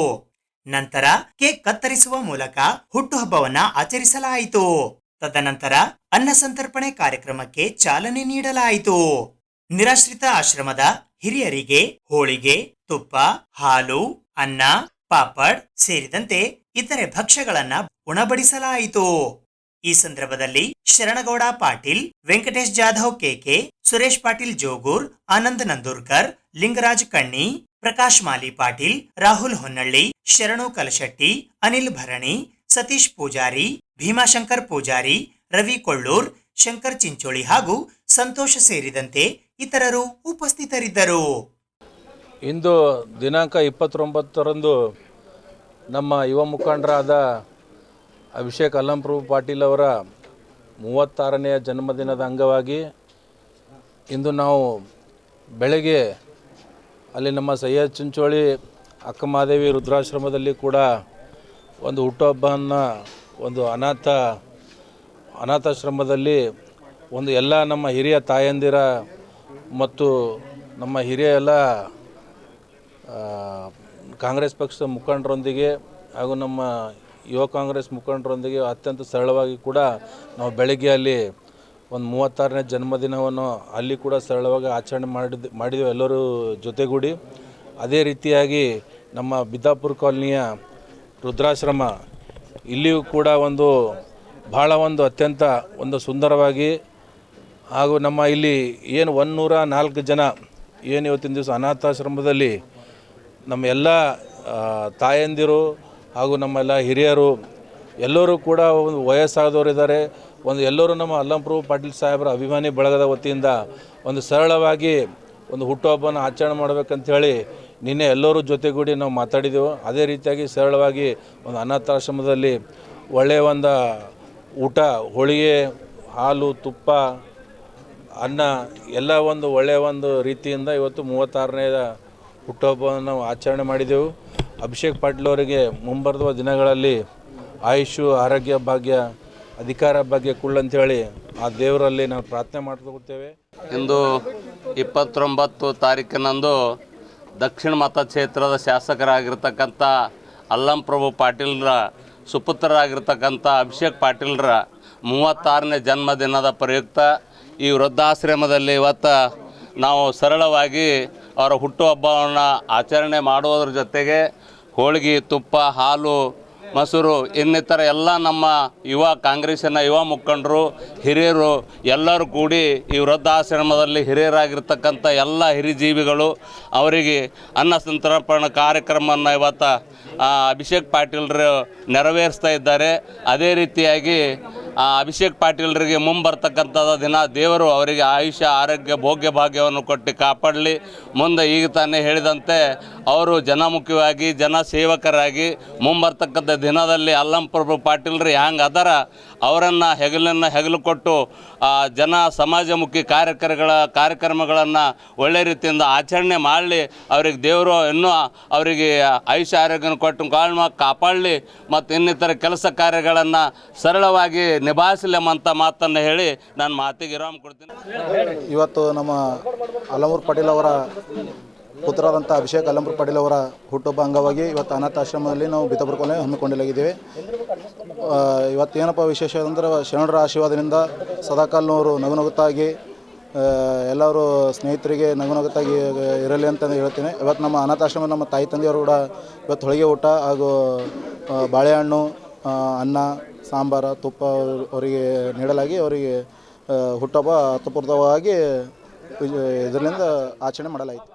ನಂತರ ಕೇಕ್ ಕತ್ತರಿಸುವ ಮೂಲಕ ಹುಟ್ಟುಹಬ್ಬವನ್ನ ಆಚರಿಸಲಾಯಿತು. ತದನಂತರ ಅನ್ನ ಸಂತರ್ಪಣೆ ಕಾರ್ಯಕ್ರಮಕ್ಕೆ ಚಾಲನೆ ನೀಡಲಾಯಿತು. ನಿರಾಶ್ರಿತ ಆಶ್ರಮದ ಹಿರಿಯರಿಗೆ ಹೋಳಿಗೆ, ತುಪ್ಪ, ಹಾಲು, ಅನ್ನ, ಪಾಪಡ್ ಸೇರಿದಂತೆ ಇತರೆ ಭಕ್ಷ್ಯಗಳನ್ನ ಉಣಬಡಿಸಲಾಯಿತು. ಈ ಸಂದರ್ಭದಲ್ಲಿ ಶರಣಗೌಡ ಪಾಟೀಲ್, ವೆಂಕಟೇಶ್ ಜಾಧವ್ ಕೆಕೆ, ಸುರೇಶ್ ಪಾಟೀಲ್ ಜೋಗೂರ್, ಆನಂದ್ ನಂದೂರ್ಕರ್, ಲಿಂಗರಾಜ್ ಕಣ್ಣಿ, ಪ್ರಕಾಶ್ ಮಾಲಿ ಪಾಟೀಲ್, ರಾಹುಲ್ ಹೊನ್ನಳ್ಳಿ, ಶರಣು ಕಲಶೆಟ್ಟಿ, ಅನಿಲ್ ಭರಣಿ, ಸತೀಶ್ ಪೂಜಾರಿ, ಭೀಮಾಶಂಕರ್ ಪೂಜಾರಿ, ರವಿ ಕೊಳ್ಳೂರ್, ಶಂಕರ್ ಚಿಂಚೋಳಿ ಹಾಗೂ ಸಂತೋಷ ಸೇರಿದಂತೆ ಇತರರು ಉಪಸ್ಥಿತರಿದ್ದರು. ಇಂದು ದಿನಾಂಕ 29ರಂದು ನಮ್ಮ ಯುವ ಮುಖಂಡರಾದ ಅಭಿಷೇಕ್ ಅಲ್ಲಮಪ್ರಭು ಪಾಟೀಲ್ ಅವರ 36ನೆಯ ಜನ್ಮದಿನದ ಅಂಗವಾಗಿ ಇಂದು ನಾವು ಬೆಳಗ್ಗೆ ಅಲ್ಲಿ ನಮ್ಮ ಸಯ್ಯದ್ ಚಿಂಚೋಳಿ ಅಕ್ಕಮಹಾದೇವಿ ವೃದ್ಧಾಶ್ರಮದಲ್ಲಿ ಕೂಡ ಒಂದು ಹುಟ್ಟುಹಬ್ಬವನ್ನು ಒಂದು ಅನಾಥಾಶ್ರಮದಲ್ಲಿ ಒಂದು ಎಲ್ಲ ನಮ್ಮ ಹಿರಿಯ ತಾಯಂದಿರ ಮತ್ತು ನಮ್ಮ ಹಿರಿಯ ಎಲ್ಲ ಕಾಂಗ್ರೆಸ್ ಪಕ್ಷದ ಮುಖಂಡರೊಂದಿಗೆ ಹಾಗೂ ನಮ್ಮ ಯುವ ಕಾಂಗ್ರೆಸ್ ಮುಖಂಡರೊಂದಿಗೆ ಅತ್ಯಂತ ಸರಳವಾಗಿ ಕೂಡ ನಾವು ಬೆಳಗ್ಗೆ ಅಲ್ಲಿ ಒಂದು 36ನೇ ಜನ್ಮದಿನವನ್ನು ಅಲ್ಲಿ ಕೂಡ ಸರಳವಾಗಿ ಆಚರಣೆ ಮಾಡಿದೆವು ಎಲ್ಲರೂ ಜೊತೆಗೂಡಿ. ಅದೇ ರೀತಿಯಾಗಿ ನಮ್ಮ ಬಿದ್ದಾಪುರ ಕಾಲನಿಯ ವೃದ್ಧಾಶ್ರಮ ಇಲ್ಲಿಯೂ ಕೂಡ ಒಂದು ಭಾಳ ಒಂದು ಅತ್ಯಂತ ಒಂದು ಸುಂದರವಾಗಿ ಹಾಗೂ ನಮ್ಮ ಇಲ್ಲಿ ಏನು 104 ಜನ ಏನು ಇವತ್ತಿನ ದಿವಸ ಅನಾಥಾಶ್ರಮದಲ್ಲಿ ನಮ್ಮ ಎಲ್ಲ ತಾಯಂದಿರು ಹಾಗೂ ನಮ್ಮೆಲ್ಲ ಹಿರಿಯರು ಎಲ್ಲರೂ ಕೂಡ ಒಂದು ವಯಸ್ಸಾದವರಿದ್ದಾರೆ. ಒಂದು ಎಲ್ಲರೂ ನಮ್ಮ ಅಲ್ಲಮಪ್ರಭು ಪಾಟೀಲ್ ಸಾಹೇಬರ ಅಭಿಮಾನಿ ಬಳಗದ ವತಿಯಿಂದ ಒಂದು ಸರಳವಾಗಿ ಒಂದು ಹುಟ್ಟುಹಬ್ಬನ ಆಚರಣೆ ಮಾಡಬೇಕಂಥೇಳಿ ನಿನ್ನೆ ಎಲ್ಲರೂ ಜೊತೆಗೂಡಿ ನಾವು ಮಾತಾಡಿದೆವು. ಅದೇ ರೀತಿಯಾಗಿ ಸರಳವಾಗಿ ಒಂದು ಅನಾಥಾಶ್ರಮದಲ್ಲಿ ಒಳ್ಳೆಯ ಒಂದು ಊಟ, ಹೋಳಿಗೆ, ಹಾಲು, ತುಪ್ಪ, ಅನ್ನ ಎಲ್ಲ ಒಂದು ಒಳ್ಳೆಯ ಒಂದು ರೀತಿಯಿಂದ ಇವತ್ತು 36ನೇ ಹುಟ್ಟುಹಬ್ಬವನ್ನು ನಾವು ಆಚರಣೆ ಮಾಡಿದೆವು. ಅಭಿಷೇಕ್ ಪಾಟೀಲ್ ಅವರಿಗೆ ಮುಂಬರುವ ದಿನಗಳಲ್ಲಿ ಆಯುಷು ಆರೋಗ್ಯ ಭಾಗ್ಯ ಅಧಿಕಾರ ಭಾಗ್ಯ ಕುಳ್ಳಂತೇಳಿ ಆ ದೇವರಲ್ಲಿ ನಾವು ಪ್ರಾರ್ಥನೆ ಮಾಡ್ಕೊಳ್ತೇವೆ. ಇಂದು 29 ತಾರೀಕಿನಂದು ದಕ್ಷಿಣ ಮತಕ್ಷೇತ್ರದ ಶಾಸಕರಾಗಿರ್ತಕ್ಕಂಥ ಅಲ್ಲಂಪ್ರಭು ಪಾಟೀಲ್ರ ಸುಪುತ್ರರಾಗಿರ್ತಕ್ಕಂಥ ಅಭಿಷೇಕ್ ಪಾಟೀಲ್ರ 36ನೇ ಜನ್ಮದಿನದ ಪ್ರಯುಕ್ತ ಈ ವೃದ್ಧಾಶ್ರಮದಲ್ಲಿ ಇವತ್ತು ನಾವು ಸರಳವಾಗಿ ಅವರ ಹುಟ್ಟುಹಬ್ಬವನ್ನು ಆಚರಣೆ ಮಾಡುವುದರ ಜೊತೆಗೆ ಹೋಳಿಗೆ, ತುಪ್ಪ, ಹಾಲು, ಮೊಸರು ಇನ್ನಿತರ ಎಲ್ಲ ನಮ್ಮ ಕಾಂಗ್ರೆಸ್ಸಿನ ಯುವ ಮುಖಂಡರು, ಹಿರಿಯರು ಎಲ್ಲರೂ ಕೂಡಿ ಈ ವೃದ್ಧಾಶ್ರಮದಲ್ಲಿ ಹಿರಿಯರಾಗಿರ್ತಕ್ಕಂಥ ಎಲ್ಲ ಹಿರಿಜೀವಿಗಳು ಅವರಿಗೆ ಅನ್ನ ಸಂತರ್ಪಣಾ ಕಾರ್ಯಕ್ರಮವನ್ನು ಇವತ್ತು ಅಭಿಷೇಕ್ ಪಾಟೀಲ್ರು ನೆರವೇರಿಸ್ತಾ ಇದ್ದಾರೆ. ಅದೇ ರೀತಿಯಾಗಿ ಅಭಿಷೇಕ್ ಪಾಟೀಲ್ರಿಗೆ ಮುಂಬರ್ತಕ್ಕಂಥ ದಿನ ದೇವರು ಅವರಿಗೆ ಆಯುಷ್ಯ ಆರೋಗ್ಯ ಭೋಗ್ಯ ಭಾಗ್ಯವನ್ನು ಕೊಟ್ಟು ಕಾಪಾಡಲಿ. ಮುಂದೆ ಈಗ ತಾನೇ ಹೇಳಿದಂತೆ ಅವರು ಜನಮುಖಿಯಾಗಿ ಜನಸೇವಕರಾಗಿ ಮುಂಬರ್ತಕ್ಕಂಥ ದಿನದಲ್ಲಿ ಅಲ್ಲಂಪ್ರಭು ಪಾಟೀಲ್ರು ಹ್ಯಾಂಗೆ ಅದರ ಅವರನ್ನು ಹೆಗಲು ಕೊಟ್ಟು ಜನ ಸಮಾಜಮುಖಿ ಕಾರ್ಯಕ್ರಮಗಳನ್ನು ಒಳ್ಳೆ ರೀತಿಯಿಂದ ಆಚರಣೆ ಮಾಡಲಿ. ಅವ್ರಿಗೆ ದೇವರು ಇನ್ನೂ ಅವರಿಗೆ ಆಯುಷ್ಯ ಆರೋಗ್ಯನ ಕೊಟ್ಟು ಕಾಪಾಡಲಿ ಮತ್ತು ಇನ್ನಿತರ ಕೆಲಸ ಕಾರ್ಯಗಳನ್ನು ಸರಳವಾಗಿ ನಿಭಾಯಿಸಲೆಂಬಂಥ ಮಾತನ್ನು ಹೇಳಿ ನಾನು ಮಾತಿಗೆ ವಿರಾಮ ಕೊಡ್ತೀನಿ. ಇವತ್ತು ನಮ್ಮ ಅಲ್ಲಂಪ್ರಭು ಪಾಟೀಲ್ ಅವರ ಪುತ್ರರಾದಂಥ ಅಭಿಷೇಕ್ ಅಲ್ಲಂಪ್ರಭು ಪಾಟೀಲ್ ಅವರ ಹುಟ್ಟುಹಬ್ಬ ಅಂಗವಾಗಿ ಇವತ್ತು ಅನಾಥಾಶ್ರಮದಲ್ಲಿ ನಾವು ಬಿತಬರ್ಕೊಲೆ ಹಮ್ಮಿಕೊಂಡಿದ್ದಾಗಿದ್ದೇವೆ. ಇವತ್ತೇನಪ್ಪ ವಿಶೇಷ ಅಂದರೆ ಶರಣರ ಆಶೀರ್ವಾದದಿಂದ ಸದಾಕಾಲನವರು ನಗುನಗುತ್ತಾಗಿ ಎಲ್ಲರೂ ಸ್ನೇಹಿತರಿಗೆ ನಗುನಗುತ್ತಾಗಿ ಇರಲಿ ಅಂತ ಹೇಳ್ತೀನಿ. ಇವತ್ತು ನಮ್ಮ ಅನಾಥಾಶ್ರಮ ನಮ್ಮ ತಾಯಿ ತಂದೆಯವರು ಕೂಡ ಇವತ್ತು ಹೋಳಿಗೆ ಊಟ ಹಾಗೂ ಬಾಳೆಹಣ್ಣು, ಅನ್ನ, ಸಾಂಬಾರ, ತುಪ್ಪ ಅವರಿಗೆ ನೀಡಲಾಗಿ ಅವರಿಗೆ ಹುಟ್ಟುಹಬ್ಬ ಅರ್ಥಪೂರ್ಣವಾಗಿ ಇದರಿಂದ ಆಚರಣೆ ಮಾಡಲಾಯಿತು.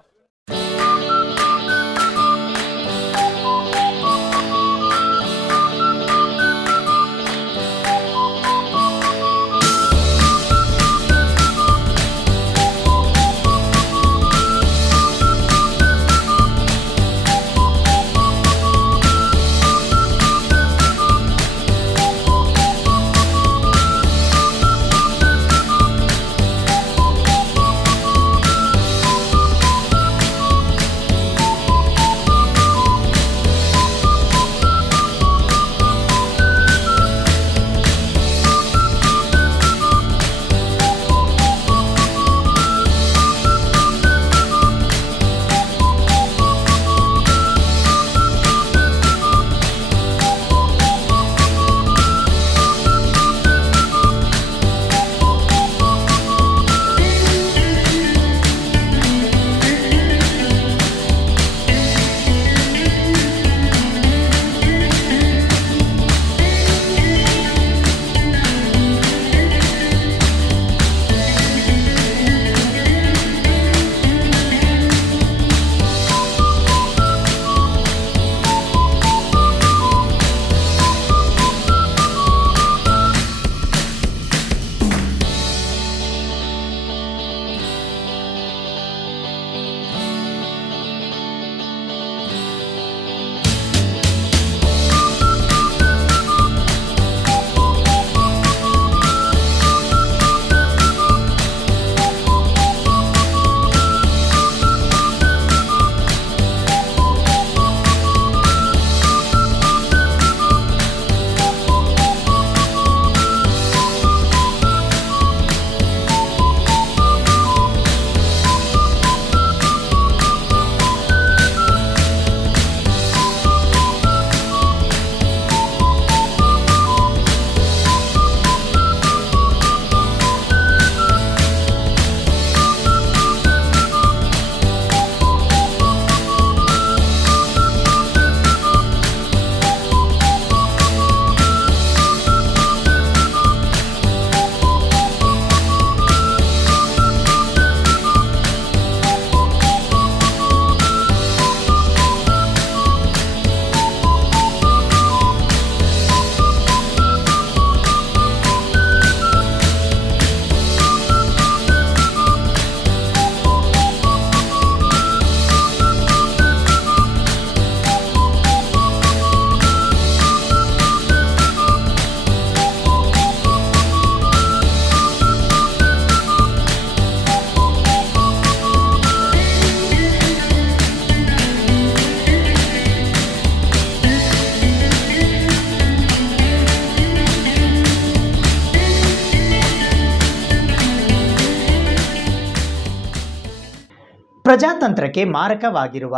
ಪ್ರಜಾತಂತ್ರಕ್ಕೆ ಮಾರಕವಾಗಿರುವ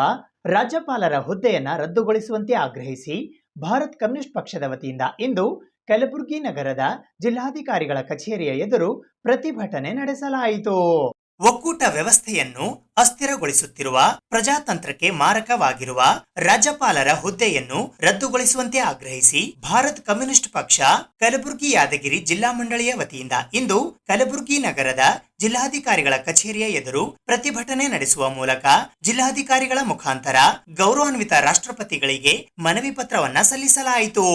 ರಾಜ್ಯಪಾಲರ ಹುದ್ದೆಯನ್ನು ರದ್ದುಗೊಳಿಸುವಂತೆ ಆಗ್ರಹಿಸಿ ಭಾರತ್ ಕಮ್ಯುನಿಸ್ಟ್ ಪಕ್ಷದ ವತಿಯಿಂದ ಇಂದು ಕಲಬುರಗಿ ನಗರದ ಜಿಲ್ಲಾಧಿಕಾರಿಗಳ ಕಚೇರಿಯ ಎದುರು ಪ್ರತಿಭಟನೆ ನಡೆಸಲಾಯಿತು. ಒಕ್ಕೂಟ ವ್ಯವಸ್ಥೆಯನ್ನು ಅಸ್ಥಿರಗೊಳಿಸುತ್ತಿರುವ ಪ್ರಜಾತಂತ್ರಕ್ಕೆ ಮಾರಕವಾಗಿರುವ ರಾಜ್ಯಪಾಲರ ಹುದ್ದೆಯನ್ನು ರದ್ದುಗೊಳಿಸುವಂತೆ ಆಗ್ರಹಿಸಿ ಭಾರತ್ ಕಮ್ಯುನಿಸ್ಟ್ ಪಕ್ಷ ಕಲಬುರಗಿ ಯಾದಗಿರಿ ಜಿಲ್ಲಾ ಮಂಡಳಿಯ ವತಿಯಿಂದ ಇಂದು ಕಲಬುರಗಿ ನಗರದ ಜಿಲ್ಲಾಧಿಕಾರಿಗಳ ಕಚೇರಿಯ ಎದುರು ಪ್ರತಿಭಟನೆ ನಡೆಸುವ ಮೂಲಕ ಜಿಲ್ಲಾಧಿಕಾರಿಗಳ ಮುಖಾಂತರ ಗೌರವಾನ್ವಿತ ರಾಷ್ಟ್ರಪತಿಗಳಿಗೆ ಮನವಿ ಪತ್ರವನ್ನ ಸಲ್ಲಿಸಲಾಯಿತು.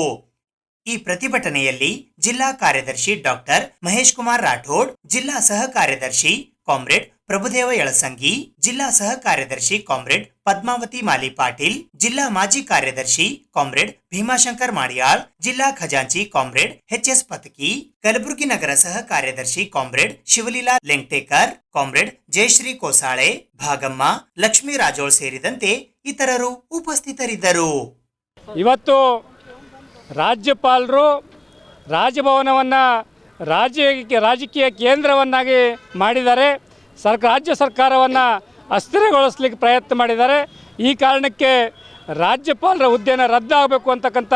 ಈ ಪ್ರತಿಭಟನೆಯಲ್ಲಿ ಜಿಲ್ಲಾ ಕಾರ್ಯದರ್ಶಿ ಡಾಕ್ಟರ್ ಮಹೇಶ್ ಕುಮಾರ್ ರಾಠೋಡ್, ಜಿಲ್ಲಾ ಸಹ ಕಾರ್ಯದರ್ಶಿ ಕಾಮ್ರೇಡ್ ಪ್ರಭುದೇವ ಯಳಸಂಗಿ, ಜಿಲ್ಲಾ ಸಹ ಕಾರ್ಯದರ್ಶಿ ಕಾಮ್ರೇಡ್ ಪದ್ಮಾವತಿ ಮಾಲಿ ಪಾಟೀಲ್, ಜಿಲ್ಲಾ ಮಾಜಿ ಕಾರ್ಯದರ್ಶಿ ಕಾಮ್ರೇಡ್ ಭೀಮಾಶಂಕರ್ ಮಾಡಿಯಾಳ್, ಜಿಲ್ಲಾ ಖಜಾಂಚಿ ಕಾಮ್ರೇಡ್ ಎಚ್.ಎಸ್. ಪತಕಿ, ಕಲಬುರಗಿ ನಗರ ಸಹ ಕಾರ್ಯದರ್ಶಿ ಕಾಮ್ರೇಡ್ ಶಿವಲೀಲಾ ಲೆಂಗ್ಟೇಕರ್, ಕಾಮ್ರೇಡ್ ಜಯಶ್ರೀ ಕೋಸಾಳೆ, ಭಾಗಮ್ಮ, ಲಕ್ಷ್ಮೀ ರಾಜೋಳ್ ಸೇರಿದಂತೆ ಇತರರು ಉಪಸ್ಥಿತರಿದ್ದರು. ಇವತ್ತು ರಾಜ್ಯಪಾಲರು ರಾಜಭವನವನ್ನು ರಾಜಕೀಯ ಕೇಂದ್ರವನ್ನಾಗಿ ಮಾಡಿದ್ದಾರೆ. ರಾಜ್ಯ ಸರ್ಕಾರವನ್ನು ಅಸ್ಥಿರಗೊಳಿಸಲಿಕ್ಕೆ ಪ್ರಯತ್ನ ಮಾಡಿದ್ದಾರೆ. ಈ ಕಾರಣಕ್ಕೆ ರಾಜ್ಯಪಾಲರ ಹುದ್ದೆಯನ್ನು ರದ್ದಾಗಬೇಕು ಅಂತಕ್ಕಂಥ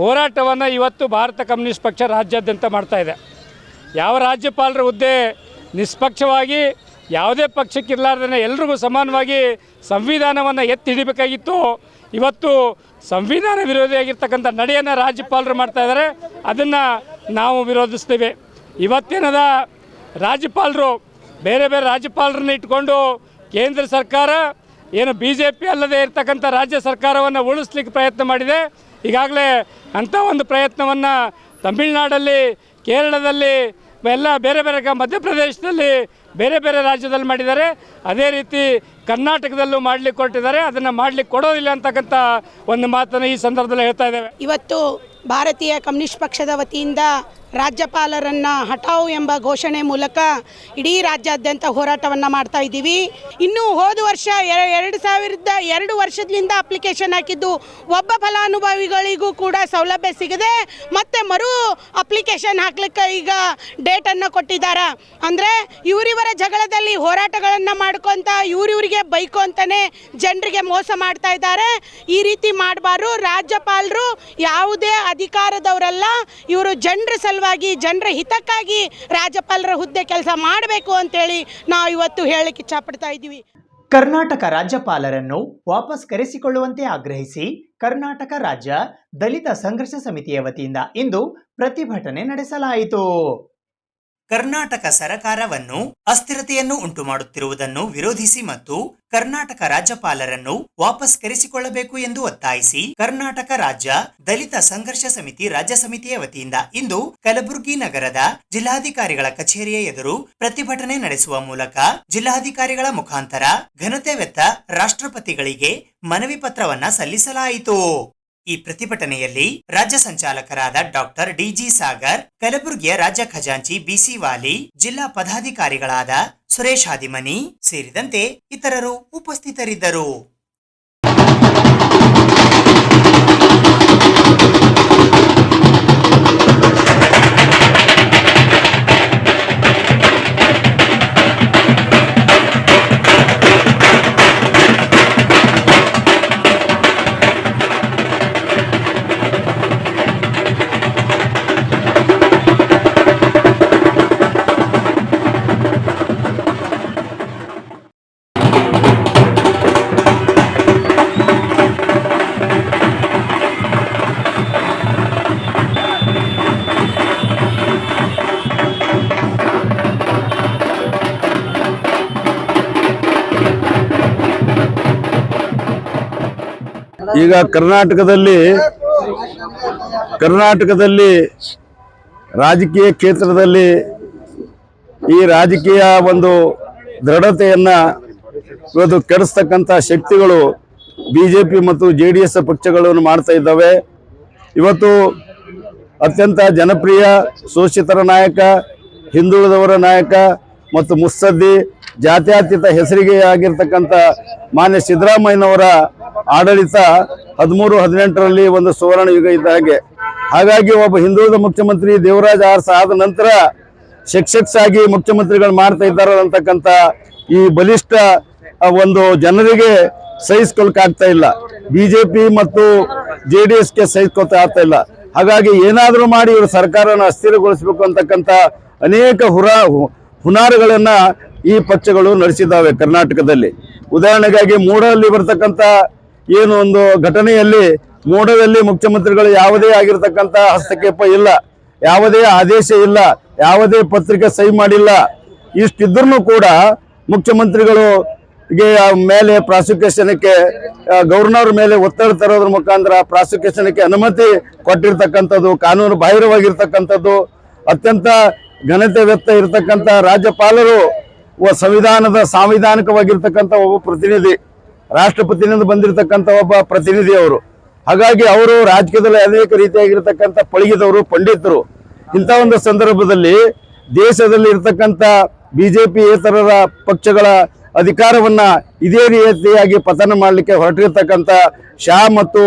ಹೋರಾಟವನ್ನು ಇವತ್ತು ಭಾರತ ಕಮ್ಯುನಿಸ್ಟ್ ಪಕ್ಷ ರಾಜ್ಯಾದ್ಯಂತ ಮಾಡ್ತಾ ಇದೆ. ಯಾವ ರಾಜ್ಯಪಾಲರ ಹುದ್ದೆ ನಿಷ್ಪಕ್ಷವಾಗಿ ಯಾವುದೇ ಪಕ್ಷಕ್ಕಿರಲಾರ್ದೇ ಎಲ್ರಿಗೂ ಸಮಾನವಾಗಿ ಸಂವಿಧಾನವನ್ನು ಎತ್ತಿ ಹಿಡಿಬೇಕಾಗಿತ್ತು. ಇವತ್ತು ಸಂವಿಧಾನ ವಿರೋಧಿಯಾಗಿರ್ತಕ್ಕಂಥ ನಡೆಯನ್ನು ರಾಜ್ಯಪಾಲರು ಮಾಡ್ತಾ ಇದ್ದಾರೆ. ಅದನ್ನು ನಾವು ವಿರೋಧಿಸ್ತೀವಿ. ಇವತ್ತೇನದ ರಾಜ್ಯಪಾಲರು ಬೇರೆ ಬೇರೆ ರಾಜ್ಯಪಾಲರನ್ನ ಇಟ್ಕೊಂಡು ಕೇಂದ್ರ ಸರ್ಕಾರ ಏನು BJP ಅಲ್ಲದೆ ಇರ್ತಕ್ಕಂಥ ರಾಜ್ಯ ಸರ್ಕಾರವನ್ನು ಉಳಿಸ್ಲಿಕ್ಕೆ ಪ್ರಯತ್ನ ಮಾಡಿದೆ. ಈಗಾಗಲೇ ಅಂಥ ಒಂದು ಪ್ರಯತ್ನವನ್ನು ತಮಿಳುನಾಡಲ್ಲಿ, ಕೇರಳದಲ್ಲಿ, ಎಲ್ಲ ಬೇರೆ ಬೇರೆ ಮಧ್ಯಪ್ರದೇಶದಲ್ಲಿ, ಬೇರೆ ಬೇರೆ ರಾಜ್ಯದಲ್ಲಿ ಮಾಡಿದ್ದಾರೆ. ಅದೇ ರೀತಿ ಕರ್ನಾಟಕದಲ್ಲೂ ಮಾಡಲಿಕ್ಕೆ ಕೊಟ್ಟಿದ್ದಾರೆ. ಅದನ್ನು ಮಾಡಲಿಕ್ಕೆ ಕೊಡೋದಿಲ್ಲ ಅಂತಕ್ಕಂಥ ಒಂದು ಮಾತನ್ನು ಈ ಸಂದರ್ಭದಲ್ಲಿ ಹೇಳ್ತಾ ಇದ್ದೇವೆ. ಇವತ್ತು ಭಾರತೀಯ ಕಮ್ಯುನಿಸ್ಟ್ ಪಕ್ಷದ ವತಿಯಿಂದ ರಾಜ್ಯಪಾಲರನ್ನು ಹಟಾವು ಎಂಬ ಘೋಷಣೆ ಮೂಲಕ ಇಡೀ ರಾಜ್ಯಾದ್ಯಂತ ಹೋರಾಟವನ್ನು ಮಾಡ್ತಾ ಇದ್ದೀವಿ. ಇನ್ನು ಹೋದ ವರ್ಷ 2002 ವರ್ಷದಿಂದ ಅಪ್ಲಿಕೇಶನ್ ಹಾಕಿದ್ದು ಒಬ್ಬ ಫಲಾನುಭವಿಗಳಿಗೂ ಕೂಡ ಸೌಲಭ್ಯ ಸಿಗದೆ ಮತ್ತೆ ಮರು ಅಪ್ಲಿಕೇಶನ್ ಹಾಕ್ಲಿಕ್ಕೆ ಈಗ ಡೇಟನ್ನು ಕೊಟ್ಟಿದ್ದಾರೆ. ಅಂದರೆ ಇವರಿವರ ಜಗಳದಲ್ಲಿ ಹೋರಾಟಗಳನ್ನು ಮಾಡ್ಕೊತ ಇವರಿಗೆ ಬೈಕೊಂತಾನೆ ಜನರಿಗೆ ಮೋಸ ಮಾಡ್ತಾ ಇದ್ದಾರೆ. ಈ ರೀತಿ ಮಾಡಬಾರ್ದು. ರಾಜ್ಯಪಾಲರು ಯಾವುದೇ ಅಧಿಕಾರದವರಲ್ಲ. ಇವರು ಜನರ ಸಲುವಾಗಿ, ಜನರ ಹಿತಕ್ಕಾಗಿ ರಾಜ್ಯಪಾಲರ ಹುದ್ದೆ ಕೆಲಸ ಮಾಡಬೇಕು ಅಂತೇಳಿ ನಾವು ಇವತ್ತು ಹೇಳಲಿಕ್ಕೆ ಇಚ್ಛಪಡ್ತಾ ಇದ್ದೀವಿ. ಕರ್ನಾಟಕ ರಾಜ್ಯಪಾಲರನ್ನು ವಾಪಸ್ ಕರೆಸಿಕೊಳ್ಳುವಂತೆ ಆಗ್ರಹಿಸಿ ಕರ್ನಾಟಕ ರಾಜ್ಯ ದಲಿತ ಸಂಘರ್ಷ ಸಮಿತಿಯ ವತಿಯಿಂದ ಇಂದು ಪ್ರತಿಭಟನೆ ನಡೆಸಲಾಯಿತು. ಕರ್ನಾಟಕ ಸರ್ಕಾರವನ್ನು ಅಸ್ಥಿರತೆಯನ್ನು ಉಂಟು ಮಾಡುತ್ತಿರುವುದನ್ನು ವಿರೋಧಿಸಿ ಮತ್ತು ಕರ್ನಾಟಕ ರಾಜ್ಯಪಾಲರನ್ನು ವಾಪಸ್ ಕರೆಸಿಕೊಳ್ಳಬೇಕು ಎಂದು ಒತ್ತಾಯಿಸಿ ಕರ್ನಾಟಕ ರಾಜ್ಯ ದಲಿತ ಸಂಘರ್ಷ ಸಮಿತಿ ರಾಜ್ಯ ಸಮಿತಿಯ ವತಿಯಿಂದ ಇಂದು ಕಲಬುರಗಿ ನಗರದ ಜಿಲ್ಲಾಧಿಕಾರಿಗಳ ಕಚೇರಿಯ ಎದುರು ಪ್ರತಿಭಟನೆ ನಡೆಸುವ ಮೂಲಕ ಜಿಲ್ಲಾಧಿಕಾರಿಗಳ ಮುಖಾಂತರ ಘನತೆವೆತ್ತ ರಾಷ್ಟ್ರಪತಿಗಳಿಗೆ ಮನವಿ ಪತ್ರವನ್ನ ಸಲ್ಲಿಸಲಾಯಿತು. ಈ ಪ್ರತಿಭಟನೆಯಲ್ಲಿ ರಾಜ್ಯ ಸಂಚಾಲಕರಾದ ಡಾಕ್ಟರ್ ಡಿ.ಜಿ. ಸಾಗರ್, ಕಲಬುರಗಿಯ ರಾಜ್ಯ ಖಜಾಂಚಿ ಬಿ.ಸಿ. ವಾಲಿ, ಜಿಲ್ಲಾ ಪದಾಧಿಕಾರಿಗಳಾದ ಸುರೇಶ್ ಹಾದಿಮನಿ ಸೇರಿದಂತೆ ಇತರರು ಉಪಸ್ಥಿತರಿದ್ದರು. ಈಗ ಕರ್ನಾಟಕದಲ್ಲಿ ರಾಜಕೀಯ ಕ್ಷೇತ್ರದಲ್ಲಿ ಈ ರಾಜಕೀಯ ಒಂದು ದೃಢತೆಯನ್ನು ಇವತ್ತು ಕೆಡಿಸ್ತಕ್ಕಂಥ ಶಕ್ತಿಗಳು BJP ಮತ್ತು JDS ಪಕ್ಷಗಳನ್ನು ಮಾಡ್ತಾ ಇದ್ದಾವೆ. ಇವತ್ತು ಅತ್ಯಂತ ಜನಪ್ರಿಯ ಶೋಷಿತರ ನಾಯಕ, ಹಿಂದುಳಿದವರ ನಾಯಕ ಮತ್ತು ಮುತ್ಸದ್ದಿ ಜಾತ್ಯತೀತ ಹೆಸರಿಗೆ ಆಗಿರ್ತಕ್ಕಂಥ ಮಾನ್ಯ ಸಿದ್ದರಾಮಯ್ಯನವರ ಆಡಳಿತ 13-18ರಲ್ಲಿ ಒಂದು ಸುವರ್ಣ ಯುಗ ಇದ್ದ ಹಾಗೆ. ಹಾಗಾಗಿ ಒಬ್ಬ ಹಿಂದುಳಿದ ಮುಖ್ಯಮಂತ್ರಿ ದೇವರಾಜ ಅರಸು ಆದ ನಂತರ ಶಿಕ್ಷಕ್ಸಾಗಿ ಮುಖ್ಯಮಂತ್ರಿಗಳು ಮಾಡ್ತಾ ಇದ್ದಾರೆ ಅಂತಕ್ಕಂಥ ಈ ಬಲಿಷ್ಠ ಒಂದು ಜನರಿಗೆ ಸಹಿಸ್ಕೊಳ್ಕಾಗ್ತಾ ಇಲ್ಲ. ಬಿಜೆಪಿ ಮತ್ತು JDSಗೆ ಸಹಿಸ್ಕೊಳ್ತಾ ಆಗ್ತಾ ಇಲ್ಲ. ಹಾಗಾಗಿ ಏನಾದರೂ ಮಾಡಿ ಇವರು ಸರ್ಕಾರನ ಅಸ್ಥಿರಗೊಳಿಸಬೇಕು ಅಂತಕ್ಕಂಥ ಅನೇಕ ಹುನಾರಗಳನ್ನ ಈ ಪಕ್ಷಗಳು ನಡೆಸಿದ್ದಾವೆ ಕರ್ನಾಟಕದಲ್ಲಿ. ಉದಾಹರಣೆಗಾಗಿ ಮೂಡಲ್ಲಿ ಬರ್ತಕ್ಕಂಥ ಏನು ಒಂದು ಘಟನೆಯಲ್ಲಿ ಮೂಡದಲ್ಲಿ ಮುಖ್ಯಮಂತ್ರಿಗಳು ಯಾವುದೇ ಆಗಿರ್ತಕ್ಕಂಥ ಹಸ್ತಕ್ಷೇಪ ಇಲ್ಲ, ಯಾವುದೇ ಆದೇಶ ಇಲ್ಲ, ಯಾವುದೇ ಪತ್ರಿಕೆ ಸಹಿ ಮಾಡಿಲ್ಲ. ಇಷ್ಟಿದ್ರೂ ಕೂಡ ಮುಖ್ಯಮಂತ್ರಿಗಳು ಮೇಲೆ ಪ್ರಾಸಿಕ್ಯೂಷನ್ಗೆ ಗವರ್ನರ್ ಮೇಲೆ ಒತ್ತಡ ತರೋದ್ರ ಮುಖಾಂತರ ಪ್ರಾಸಿಕ್ಯೂಷನ್ಗೆ ಅನುಮತಿ ಕೊಟ್ಟಿರ್ತಕ್ಕಂಥದ್ದು ಕಾನೂನು ಬಾಹಿರವಾಗಿರ್ತಕ್ಕಂಥದ್ದು. ಅತ್ಯಂತ ಘನತೆವೆತ್ತ ಇರತಕ್ಕಂಥ ರಾಜ್ಯಪಾಲರು ಸಾಂವಿಧಾನಿಕವಾಗಿರ್ತಕ್ಕಂಥ ಒಬ್ಬ ಪ್ರತಿನಿಧಿ, ರಾಷ್ಟ್ರಪತಿನಿಂದ ಬಂದಿರತಕ್ಕಂಥ ಒಬ್ಬ ಪ್ರತಿನಿಧಿ ಅವರು. ಹಾಗಾಗಿ ಅವರು ರಾಜಕೀಯದಲ್ಲಿ ಅನೇಕ ರೀತಿಯಾಗಿರ್ತಕ್ಕಂಥ ಪಳಗಿದವರು, ಪಂಡಿತರು. ಇಂಥ ಒಂದು ಸಂದರ್ಭದಲ್ಲಿ ದೇಶದಲ್ಲಿ ಇರ್ತಕ್ಕಂಥ ಬಿಜೆಪಿಯೇತರರ ಪಕ್ಷಗಳ ಅಧಿಕಾರವನ್ನ ಇದೇ ರೀತಿಯಾಗಿ ಪತನ ಮಾಡಲಿಕ್ಕೆ ಹೊರಟಿರ್ತಕ್ಕಂಥ ಶಾ ಮತ್ತು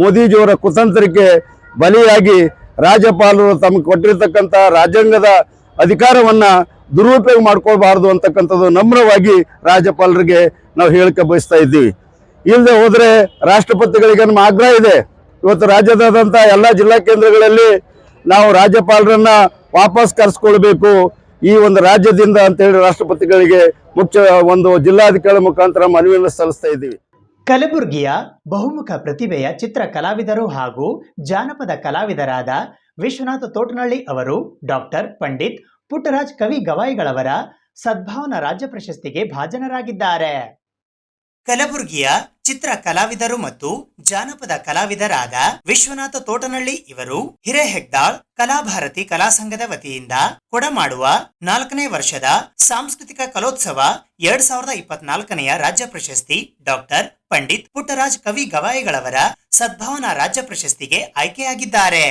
ಮೋದಿಜಿಯವರ ಕುತಂತ್ರಕ್ಕೆ ಬಲಿಯಾಗಿ ರಾಜ್ಯಪಾಲರು ತಮಗೆ ಕೊಟ್ಟಿರ್ತಕ್ಕಂಥ ರಾಜ್ಯಾಂಗದ ಅಧಿಕಾರವನ್ನ ದುರುಪಯೋಗ ಮಾಡ್ಕೊಳ್ಬಾರ್ದು ಅಂತಕ್ಕಂಥದ್ದು ನಮ್ರವಾಗಿ ರಾಜ್ಯಪಾಲರಿಗೆ ನಾವು ಹೇಳಿಕೆ ಬಯಸ್ತಾ ಇದ್ದೀವಿ. ಇಲ್ಲದೆ ಹೋದರೆ ರಾಷ್ಟ್ರಪತಿಗಳಿಗೆ ನಮ್ಮ ಆಗ್ರಹ ಇದೆ. ಇವತ್ತು ರಾಜ್ಯದಾದ್ಯಂತ ಎಲ್ಲ ಜಿಲ್ಲಾ ಕೇಂದ್ರಗಳಲ್ಲಿ ನಾವು ರಾಜ್ಯಪಾಲರನ್ನ ವಾಪಸ್ ಕರೆಸ್ಕೊಳ್ಬೇಕು ಈ ಒಂದು ರಾಜ್ಯದಿಂದ ಅಂತೇಳಿ ರಾಷ್ಟ್ರಪತಿಗಳಿಗೆ ಮುಖ್ಯ ಒಂದು ಜಿಲ್ಲಾಧಿಕಾರಿ ಮುಖಾಂತರ ಮನವಿಯನ್ನು ಸಲ್ಲಿಸ್ತಾ ಇದ್ದೀವಿ. ಕಲಬುರಗಿಯ ಬಹುಮುಖ ಪ್ರತಿಭೆಯ ಚಿತ್ರ ಕಲಾವಿದರು ಹಾಗೂ ಜಾನಪದ ಕಲಾವಿದರಾದ ವಿಶ್ವನಾಥ ತೋಟನಳ್ಳಿ ಅವರು ಡಾಕ್ಟರ್ ಪಂಡಿತ್ ಪುಟ್ಟರಾಜ್ ಕವಿ ಗವಾಯಿಗಳವರ ಸದ್ಭಾವನಾ ರಾಜ್ಯ ಪ್ರಶಸ್ತಿಗೆ ಭಾಜನರಾಗಿದ್ದಾರೆ. ಕಲಬುರಗಿಯ ಚಿತ್ರ ಕಲಾವಿದರು ಮತ್ತು ಜಾನಪದ ಕಲಾವಿದರಾದ ವಿಶ್ವನಾಥ ತೋಟನಳ್ಳಿ ಇವರು ಹಿರೇಹೆಗ್ದಾಳ್ ಕಲಾಭಾರತಿ ಕಲಾ ಸಂಘದ ವತಿಯಿಂದ ಕೊಡಮಾಡುವ 4ನೇ ವರ್ಷದ ಸಾಂಸ್ಕೃತಿಕ ಕಲೋತ್ಸವ 2024ನೆಯ ರಾಜ್ಯ ಪ್ರಶಸ್ತಿ ಡಾಕ್ಟರ್ ಪಂಡಿತ್ ಪುಟ್ಟರಾಜ್ ಕವಿ ಗವಾಯಿಗಳವರ ಸದ್ಭಾವನಾ ರಾಜ್ಯ ಪ್ರಶಸ್ತಿಗೆ ಆಯ್ಕೆಯಾಗಿದ್ದಾರೆ.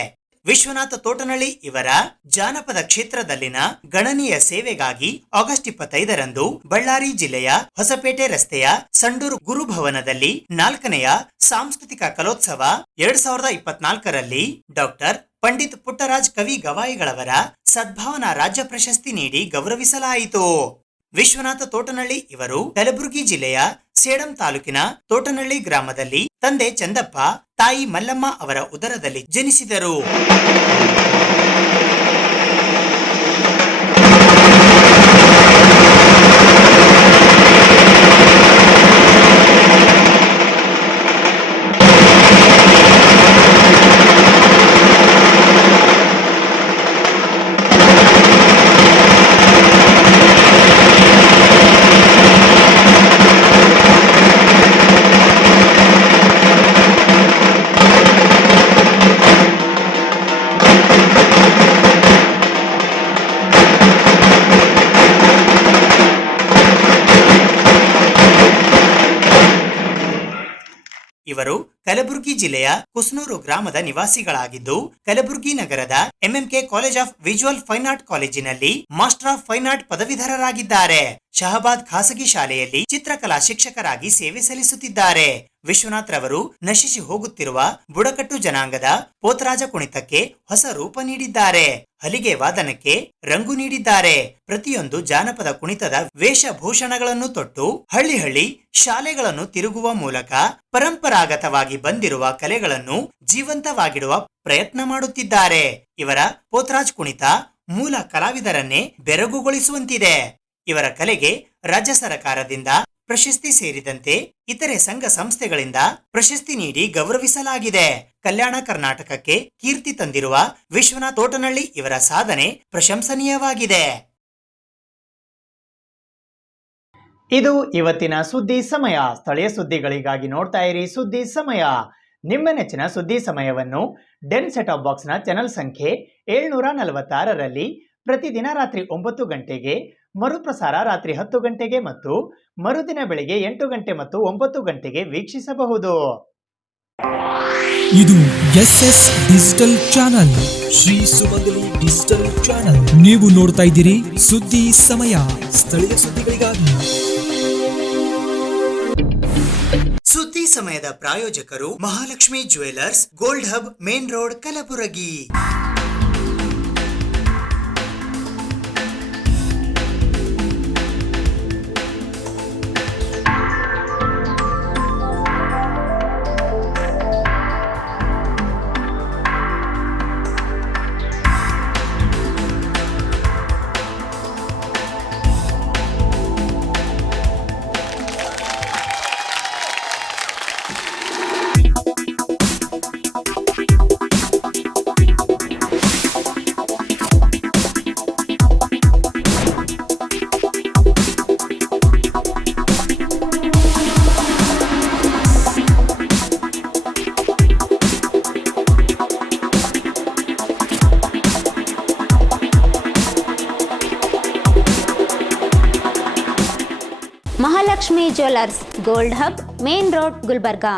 ವಿಶ್ವನಾಥ ತೋಟನಳ್ಳಿ ಇವರ ಜಾನಪದ ಕ್ಷೇತ್ರದಲ್ಲಿನ ಗಣನೀಯ ಸೇವೆಗಾಗಿ ಆಗಸ್ಟ್ 25ರಂದು ಬಳ್ಳಾರಿ ಜಿಲ್ಲೆಯ ಹೊಸಪೇಟೆ ರಸ್ತೆಯ ಸಂಡೂರು ಗುರುಭವನದಲ್ಲಿ 4ನೆಯ ಸಾಂಸ್ಕೃತಿಕ ಕಲೋತ್ಸವ 2024ರಲ್ಲಿ ಡಾಕ್ಟರ್ ಪಂಡಿತ್ ಪುಟ್ಟರಾಜ್ ಕವಿ ಗವಾಯಿಗಳವರ ಸದ್ಭಾವನಾ ರಾಜ್ಯ ಪ್ರಶಸ್ತಿ ನೀಡಿ ಗೌರವಿಸಲಾಯಿತು. ವಿಶ್ವನಾಥ ತೋಟನಳ್ಳಿ ಇವರು ಕಲಬುರಗಿ ಜಿಲ್ಲೆಯ ಸೇಡಂ ತಾಲೂಕಿನ ತೋಟನಳ್ಳಿ ಗ್ರಾಮದಲ್ಲಿ ತಂದೆ ಚಂದಪ್ಪ, ತಾಯಿ ಮಲ್ಲಮ್ಮ ಅವರ ಉದರದಲ್ಲಿ ಜನಿಸಿದರು. ಇವರು ಕಲಬುರಗಿ ಜಿಲ್ಲೆಯ ಕುಸ್ನೂರು ಗ್ರಾಮದ ನಿವಾಸಿಗಳಾಗಿದ್ದು ಕಲಬುರಗಿ ನಗರದ MMK college of visual fine art ಕಾಲೇಜಿನಲ್ಲಿ ಮಾಸ್ಟರ್ ಆಫ್ ಫೈನ್ ಆರ್ಟ್ ಪದವೀಧರರಾಗಿದ್ದಾರೆ. ಶಹಬಾದ್ ಖಾಸಗಿ ಶಾಲೆಯಲ್ಲಿ ಚಿತ್ರಕಲಾ ಶಿಕ್ಷಕರಾಗಿ ಸೇವೆ ಸಲ್ಲಿಸುತ್ತಿದ್ದಾರೆ. ವಿಶ್ವನಾಥ್ ರವರು ನಶಿಸಿ ಹೋಗುತ್ತಿರುವ ಬುಡಕಟ್ಟು ಜನಾಂಗದ ಪೋತರಾಜ ಕುಣಿತಕ್ಕೆ ಹೊಸ ರೂಪ ನೀಡಿದ್ದಾರೆ. ಹಲಿಗೆ ವಾದನಕ್ಕೆ ರಂಗು ನೀಡಿದ್ದಾರೆ. ಪ್ರತಿಯೊಂದು ಜಾನಪದ ಕುಣಿತದ ವೇಷಭೂಷಣಗಳನ್ನು ತೊಟ್ಟು ಹಳ್ಳಿ ಹಳ್ಳಿ ಶಾಲೆಗಳನ್ನು ತಿರುಗುವ ಮೂಲಕ ಪರಂಪರಾಗತವಾಗಿ ಬಂದಿರುವ ಕಲೆಗಳನ್ನು ಜೀವಂತವಾಗಿಡುವ ಪ್ರಯತ್ನ ಮಾಡುತ್ತಿದ್ದಾರೆ. ಇವರ ಪೋತರಾಜ್ ಕುಣಿತ ಮೂಲ ಕಲಾವಿದರನ್ನೇ ಬೆರಗುಗೊಳಿಸುವಂತಿದೆ. ಇವರ ಕಲೆಗೆ ರಾಜ್ಯ ಸರ್ಕಾರದಿಂದ ಪ್ರಶಸ್ತಿ ಸೇರಿದಂತೆ ಇತರೆ ಸಂಘ ಸಂಸ್ಥೆಗಳಿಂದ ಪ್ರಶಸ್ತಿ ನೀಡಿ ಗೌರವಿಸಲಾಗಿದೆ. ಕಲ್ಯಾಣ ಕರ್ನಾಟಕಕ್ಕೆ ಕೀರ್ತಿ ತಂದಿರುವ ವಿಶ್ವನಾಥ ತೋಟನಳ್ಳಿ ಇವರ ಸಾಧನೆ ಪ್ರಶಂಸನೀಯವಾಗಿದೆ. ಇದು ಇವತ್ತಿನ ಸುದ್ದಿ ಸಮಯ. ಸ್ಥಳೀಯ ಸುದ್ದಿಗಳಿಗಾಗಿ ನೋಡ್ತಾ ಇರಿ ಸುದ್ದಿ ಸಮಯ. ನಿಮ್ಮ ನೆಚ್ಚಿನ ಸುದ್ದಿ ಸಮಯವನ್ನು ಡೆನ್ ಸೆಟ್ ಆಫ್ ಬಾಕ್ಸ್ನ ಚಾನೆಲ್ ಸಂಖ್ಯೆ 746ರಲ್ಲಿ ಪ್ರತಿದಿನ ರಾತ್ರಿ 9 ಗಂಟೆಗೆ, ಮರುಪ್ರಸಾರ ರಾತ್ರಿ 10 ಗಂಟೆಗೆ ಮತ್ತು ಮರುದಿನ ಬೆಳಿಗ್ಗೆ 8 ಗಂಟೆ ಮತ್ತು 9 ಗಂಟೆಗೆ ವೀಕ್ಷಿಸಬಹುದು. ಇದು SS ಡಿಜಿಟಲ್ ಚಾನಲ್, ಶ್ರೀ ಸುಮಂಗಲಿ ಡಿಜಿಟಲ್ ಚಾನಲ್. ನೀವು ನೋಡ್ತಾ ಇದ್ದೀರಿ ಸುದ್ದಿ ಸಮಯ, ಸ್ಥಳೀಯ ಸುದ್ದಿಗಳಿಗಾಗಿ. ಸುದ್ದಿ ಸಮಯದ ಪ್ರಾಯೋಜಕರು Mahalakshmi jewellers, gold hub, main road, Kalaburagi. Lakshmi jewellers gold hub main road Gulbarga.